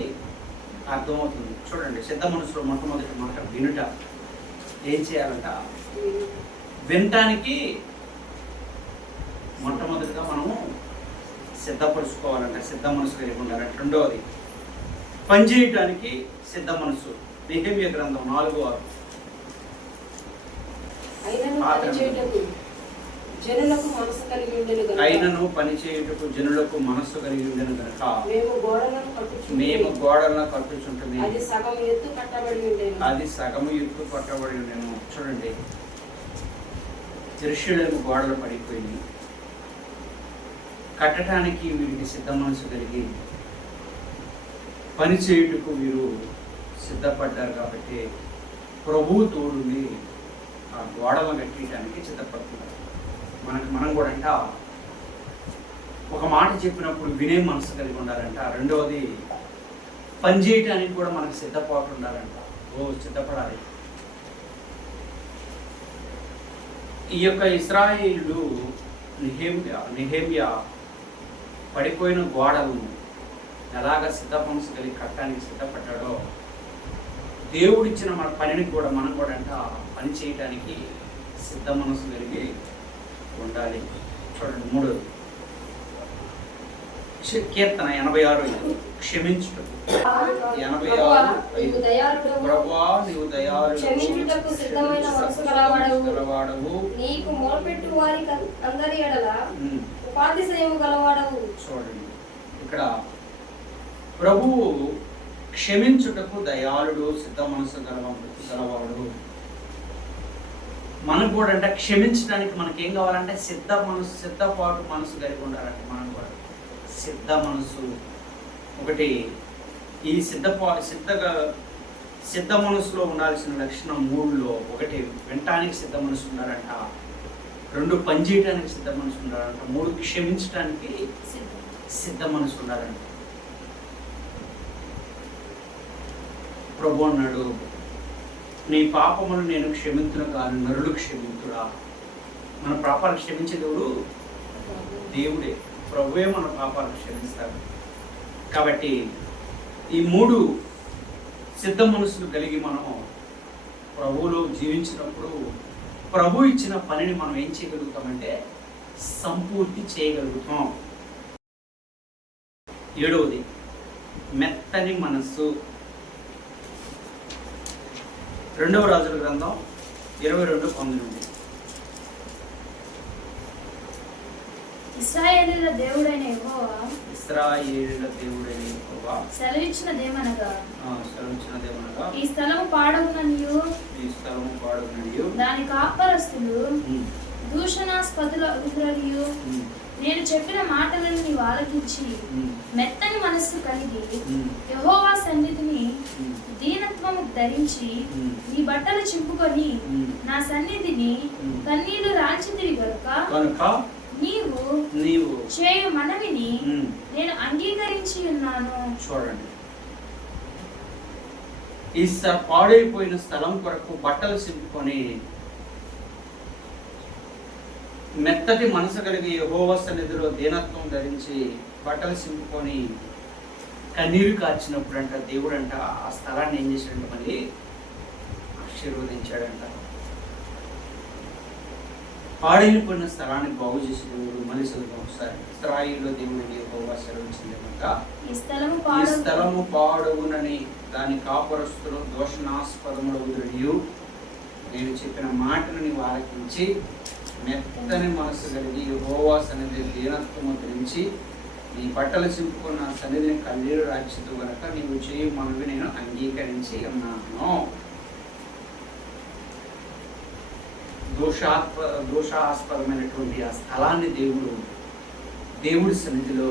అర్థమవుతుంది. చూడండి, సిద్ధ మనసులో మొట్టమొదటి మాట వినుట. ఏం చేయాలంట? వినటానికి మొట్టమొదటిగా మనము సిద్ధపరుచుకోవాలంట, సిద్ధ మనసు కలిగి ఉండాలంట. రెండవది పనిచేయటానికి సిద్ధ మనసు. నెహెమ్యా గ్రంథం 4:6. అయినను పనిచేయుటకు జనులకు మనసు కలిగి ఉండెను గనుక మేము గోడలను కట్టుచుంటుమి. అది సగము ఎత్తు కట్టబడి ఉండెను. చూడండి, యెరూషలేము గోడలు పడిపోయింది. కట్టడానికి వీరికి సిద్ధ మనసు కలిగి పని చేయుటకు వీరు సిద్ధపడ్డారు కాబట్టి ప్రభువు తోడుని ఆ గోడలను కట్టడానికి సిద్ధపడుతున్నారు. మనం కూడా అంట ఒక మాట చెప్పినప్పుడు వినే మనసు కలిగి ఉండాలంట. రెండవది పని చేయటానికి కూడా మనకు సిద్ధపాటు ఉండాలంట. సిద్ధపడాలి. ఈ యొక్క ఇశ్రాయేలు నెహెమ్యా పడిపోయిన గోడలను ఎలాగ సిద్ధ మనసు కలిగి కట్టడానికి సిద్ధపడ్డాడో, దేవుడిచ్చిన మన పనిని కూడా మనం కూడా అంట పని చేయటానికి సిద్ధ మనసు కలిగి ఉండాలి. చూడండి, 3 కీర్తన 86 క్షమించుటకు. 86 ప్రభువా నీవు దయాళువు, క్షమించుటకు సిద్ధమైన మనసు గలవాడవు, నీకు మొరపెట్టు వారి అందరి ఎడల ఉపాతిశయము గలవాడవు. చూడండి, ఇక్కడ ప్రభువు క్షమించుటకు దయాళుడు, సిద్ధ మనసు గలవాడు. మనకు కూడా అంటే క్షమించడానికి మనకి ఏం కావాలంటే సిద్ధపాటు మనసు కలిగి ఉండాలంటే మనం కూడా సిద్ధ మనసు. ఒకటి ఈ సిద్ధ మనసులో ఉండాల్సిన లక్షణం 3లో ఒకటి వినటానికి సిద్ధ మనసు ఉండాలంట, 2 పనిచేయటానికి సిద్ధ మనసు ఉండాలంట, 3 క్షమించడానికి సిద్ధ మనసు ఉండాలంట. ప్రభు అన్నాడు, నీ పాపములు నేను క్షమించును కాను నరులు క్షమించుడా. మన పాపాలు క్షమించే దేవుడే, ప్రభువే మన పాపాలు క్షమిస్తాడు. కాబట్టి ఈ 3 సిద్ధ మనసులు కలిగి మనం ప్రభువులో జీవించినప్పుడు ప్రభు ఇచ్చిన పనిని మనం ఏం చేయగలుగుతామంటే సంపూర్తి చేయగలుగుతాం. 7వది మెత్తని మనస్సు. 2వ రాజుల గ్రంథం 22:19. ఇశ్రాయేలీయుల దేవుడైన యెహోవా సెలవిచ్చినదేమనగా ఈ స్థలము పాడవుననియు దాని కాపరస్తులు దూషణాస్పదులనియు నేను చెప్పిన మాటలను నీవు ఆలకించి మెత్తని మనస్సు కలిగి యెహోవా సన్నిధిని దీనత్వము ధరించి నీ బట్టలు చింపుకొని నా సన్నిధిని కన్నీళ్లు రాల్చితివి గనుక నీవు చేయు మనవిని నేను అంగీకరించి ఉన్నాను. చూడండి, ఈ పాడైపోయిన స్థలం కొరకు బట్టలు చింపుకొని మెత్తటి మనసు కలిగి యెహోవా సన్నిధిలో దీనత్వం ధరించి బట్టలు సింపుకొని కన్నీరు కార్చినప్పుడు అంట దేవుడు అంట ఆ స్థలాన్ని ఏం చేశాడంట, మళ్ళీ ఆశీర్వదించాడంట. పాడైపోయిన స్థలాన్ని బాగు చేసి దేవుడు మళ్ళీ చదువుతాం ఒకసారి. ఇశ్రాయేలులో దేవుడికి యెహోవా సెలవిచ్చిందేమనగా, ఈ స్థలము ఈ స్థలము పాడవునని దాని కాపురస్తులు దోషణాస్పదములగుదురనియు నేను చెప్పిన మాటను నీవు ఆలకించి మెత్తని మనసు కలిగి యెహోవా సన్నిధి దీనత్వము ధరించి నీ బట్టలు చింపుకున్న సన్నిధిని కన్నీరు రాచిదు గనక నీవు చేయి మనవి నేను అంగీకరించి ఉన్నాను. దోషాస్పదమైనటువంటి ఆ స్థలాన్ని దేవుడి సన్నిధిలో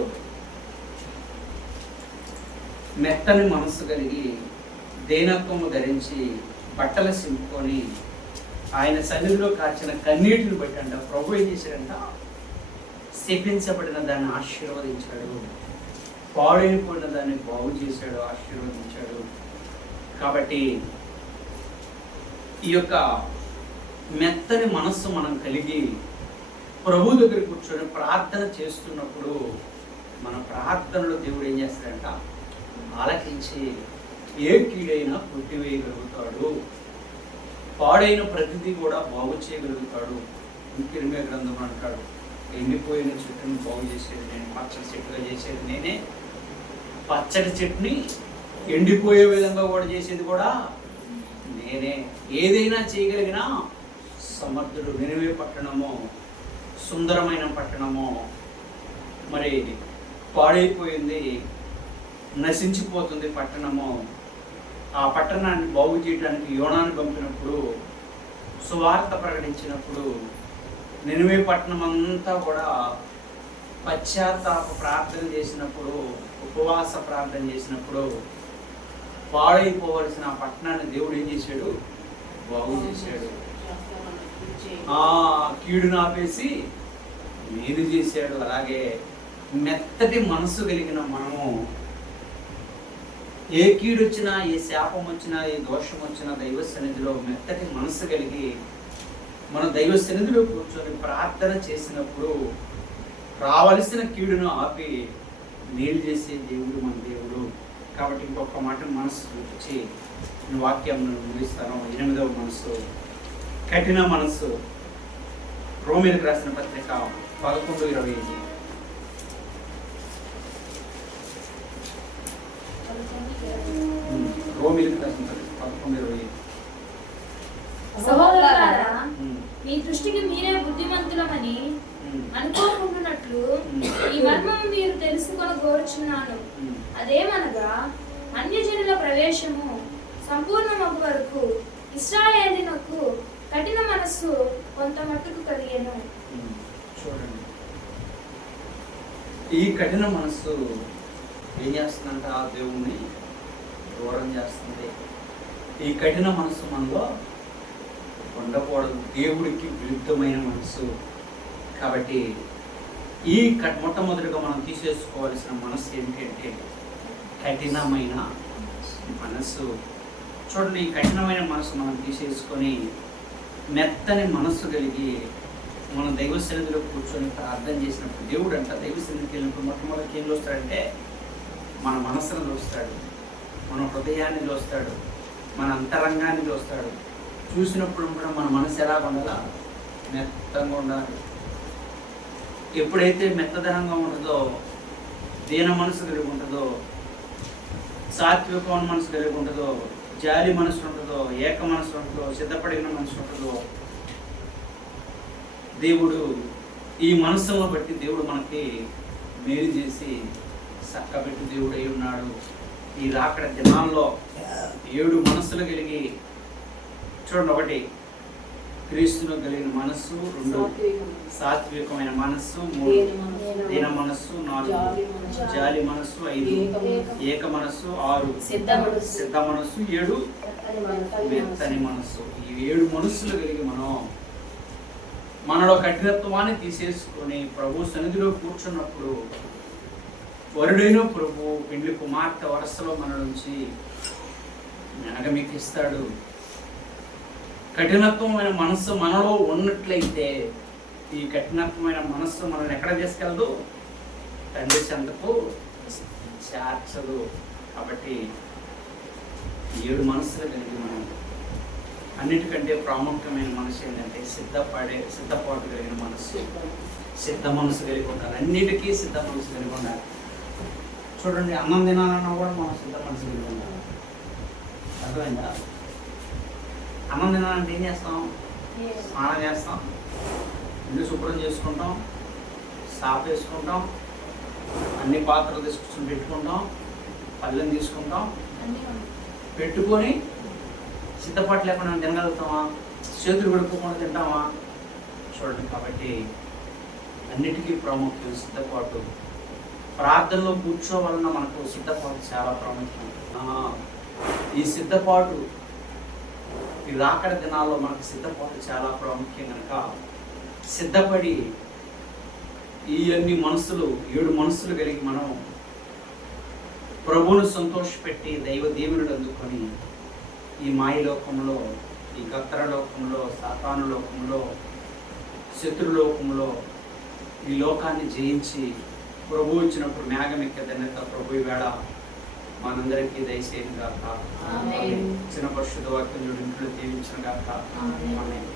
మెత్తని మనసు కలిగి దీనత్వము ధరించి బట్టలు సింపుకొని ఆయన సన్నిధిలో కార్చిన కన్నీటిని బట్టి అంట ప్రభు ఏం చేశాడంట, శపించబడిన దాన్ని ఆశీర్వదించాడు, పాడైపోయిన దాన్ని బాగు చేశాడు, ఆశీర్వదించాడు. కాబట్టి ఈ యొక్క మెత్తని మనస్సు మనం కలిగి ప్రభు దగ్గర కూర్చొని ప్రార్థన చేస్తున్నప్పుడు మన ప్రార్థనలో దేవుడు ఏం చేస్తాడంట, ఆలకించి ఏ కీడైనా కొట్టివేయగలుగుతాడు, పాడైన ప్రతిదీ కూడా బాగు చేయగలుగుతాడు. ఇర్మియా గ్రంథం అంటాడు, ఎండిపోయిన చెట్టుని బాగు చేసేది నేను, పచ్చడి చెట్టుగా చేసేది నేనే, పచ్చడి చెట్టుని ఎండిపోయే విధంగా కూడా చేసేది కూడా నేనే, ఏదైనా చేయగలిగిన సమర్థుడు. నినివే పట్టణము సుందరమైన పట్టణము, మరి పాడైపోయింది, నశించిపోతుంది పట్టణము. ఆ పట్టణాన్ని బాగు చేయడానికి యోనాను పంపినప్పుడు, సువార్త ప్రకటించినప్పుడు నినివే పట్టణం అంతా కూడా పశ్చాత్తాప ప్రార్థన చేసినప్పుడు, ఉపవాస ప్రార్థన చేసినప్పుడు పాడైపోవలసిన ఆ పట్టణాన్ని దేవుడు ఏం చేశాడు, బాగు చేశాడు. ఆ కీడును ఆపేసి మేలు చేశాడు. అలాగే మెత్తటి మనసు కలిగిన మనము ఏ కీడు వచ్చినా, ఏ శాపం వచ్చినా, ఏ దోషం వచ్చినా దైవ సన్నిధిలో మెత్తటి మనసు కలిగి మన దైవ సన్నిధిలో కూర్చొని ప్రార్థన చేసినప్పుడు రావలసిన కీడును ఆపి మేలు చేసే దేవుడు మన దేవుడు. కాబట్టి ఇంకొక మాట మనసు చూపించి నేను వాక్యం ముగిస్తాను. 8వ మనసు, కఠిన మనసు. రోమీయులకు రాసిన పత్రిక 11:25. రోమీయులకు రాసిన పత్రిక 11:25. సహోదరులారా, మీ దృష్టికి మీరే బుద్ధిమంతులమని అనుకోకుంటున్నట్లు ఈ మర్మము మీరు తెలుసుకొని కోరుచున్నాను. అదేమనగా, అన్యజనుల ప్రవేశము సంపూర్ణమగు వరకు ఇశ్రాయేలీయులకు కఠిన మనస్సు కొంత మట్టుకు కలిగెను. చూడండి, ఈ కఠిన మనస్సు ఏం చేస్తుందంట, ఆ దేవుణ్ణి దూరం చేస్తుంది. ఈ కఠిన మనస్సు మనలో ఉండకూడదు, దేవుడికి విరుద్ధమైన మనస్సు. కాబట్టి ఈ మొట్టమొదటిగా మనం తీసేసుకోవాల్సిన మనస్సు ఏంటంటే కఠినమైన మనస్సు. చూడండి, ఈ కఠినమైన మనస్సు మనం తీసేసుకొని మెత్తని మనస్సు కలిగి మన దైవ సన్నిధిలో కూర్చొని ప్రార్థన చేసినప్పుడు దేవుడు అంట దైవ సన్నిధికి వెళ్ళినప్పుడు మొట్టమొదటి ఏం చూస్తాడంటే మన మనస్సును చూస్తాడు, మన హృదయాన్ని చూస్తాడు, మన అంతరంగాన్ని చూస్తాడు. చూసినప్పుడు కూడా మన మనసు ఎలా ఉండాలా, మెత్తంగా ఉండాలి. ఎప్పుడైతే మెత్తదనంగా ఉంటుందో, దీన మనసు కలిగి ఉంటుందో, సాత్వికమైన మనసు కలిగి ఉంటుందో, జాలి మనసు ఉంటుందో, ఏక మనసు ఉంటుందో, సిద్ధపడిన మనసు ఉంటుందో, దేవుడు ఈ మనసులను బట్టి దేవుడు మనకి మేలు చేసి చక్కబెట్టి దేవుడు అయి ఉన్నాడు. ఈ రాకడ దినాల్లో 7 మనస్సులు కలిగి చూడండి, 1 క్రీస్తును కలిగిన మనస్సు, 2 సాత్వికమైన మనస్సు, 3 దీన మనస్సు, 4 జాలి మనస్సు, 5 ఏక మనస్సు, 6 సిద్ధ మనస్సు, 7 మెత్తని మనస్సు. ఈ 7 మనస్సులు కలిగి మనం మనలో కఠినత్వాన్ని తీసేసుకొని ప్రభు సన్నిధిలో కూర్చున్నప్పుడు వరుడైన ప్రభు పెండ్లి కుమార్తె వరసలో మన నుంచి మెనగమికిస్తాడు. కఠినత్వమైన మనస్సు మనలో ఉన్నట్లయితే ఈ కఠినమైన మనస్సు మనల్ని ఎక్కడ తీసుకెళ్ళదు? తండ్రి చెంతకు చేర్చదు. కాబట్టి 7 మనసులు కలిగి మనం అన్నిటికంటే ప్రాముఖ్యమైన మనసు ఏంటంటే సిద్ధపాటు కలిగిన మనస్సు, సిద్ధ మనసు కలిగి ఉండాలి. అన్నిటికీ సిద్ధ మనసు కలిగి ఉండాలి. చూడండి, అన్నం తినాలన్నా కూడా మనం సిద్ధ మనసు కలిగి ఉండాలి. అర్థమైందా? అన్నం తినాలంటే ఏం చేస్తాం? స్నానం చేస్తాం, ఇల్లు శుభ్రం చేసుకుంటాం, సాఫ్ వేసుకుంటాం, అన్ని పాత్రలు తీసుకొచ్చి పెట్టుకుంటాం, పళ్ళెం తీసుకుంటాం, పెట్టుకొని సిద్ధపాటు లేకుండా తినగలుగుతామా? చేతులు కడుక్కోకుండా తింటామా? చూడండి, కాబట్టి అన్నిటికీ ప్రాముఖ్యం సిద్ధపాటు. ప్రార్థనలో కూర్చోవాలన్నా మనకు సిద్ధపాటు చాలా ప్రాముఖ్యం. ఈ సిద్ధపాటు, ఈ రాకడ దినాల్లో మనకు సిద్ధపాటు చాలా ప్రాముఖ్యం కనుక సిద్ధపడి ఈ అన్ని మనసులు 7 మనసులు కలిగి మనం ప్రభువును సంతోషపెట్టి దైవ దీవెనలు అందుకొని ఈ మాయలోకంలో, ఈ గత్తర లోకంలో, సాతాను లోకంలో, శత్రులోకంలో ఈ లోకాన్ని జయించి ప్రభు ఇచ్చినప్పుడు మేఘం ఎక్కదనక ప్రభు వేళ మనందరికీ దయచేయను గాక. చిన్న పరిశుద్ధ వాక్యం ఇంట్లో దీవించిన గాక. ఆమేన్.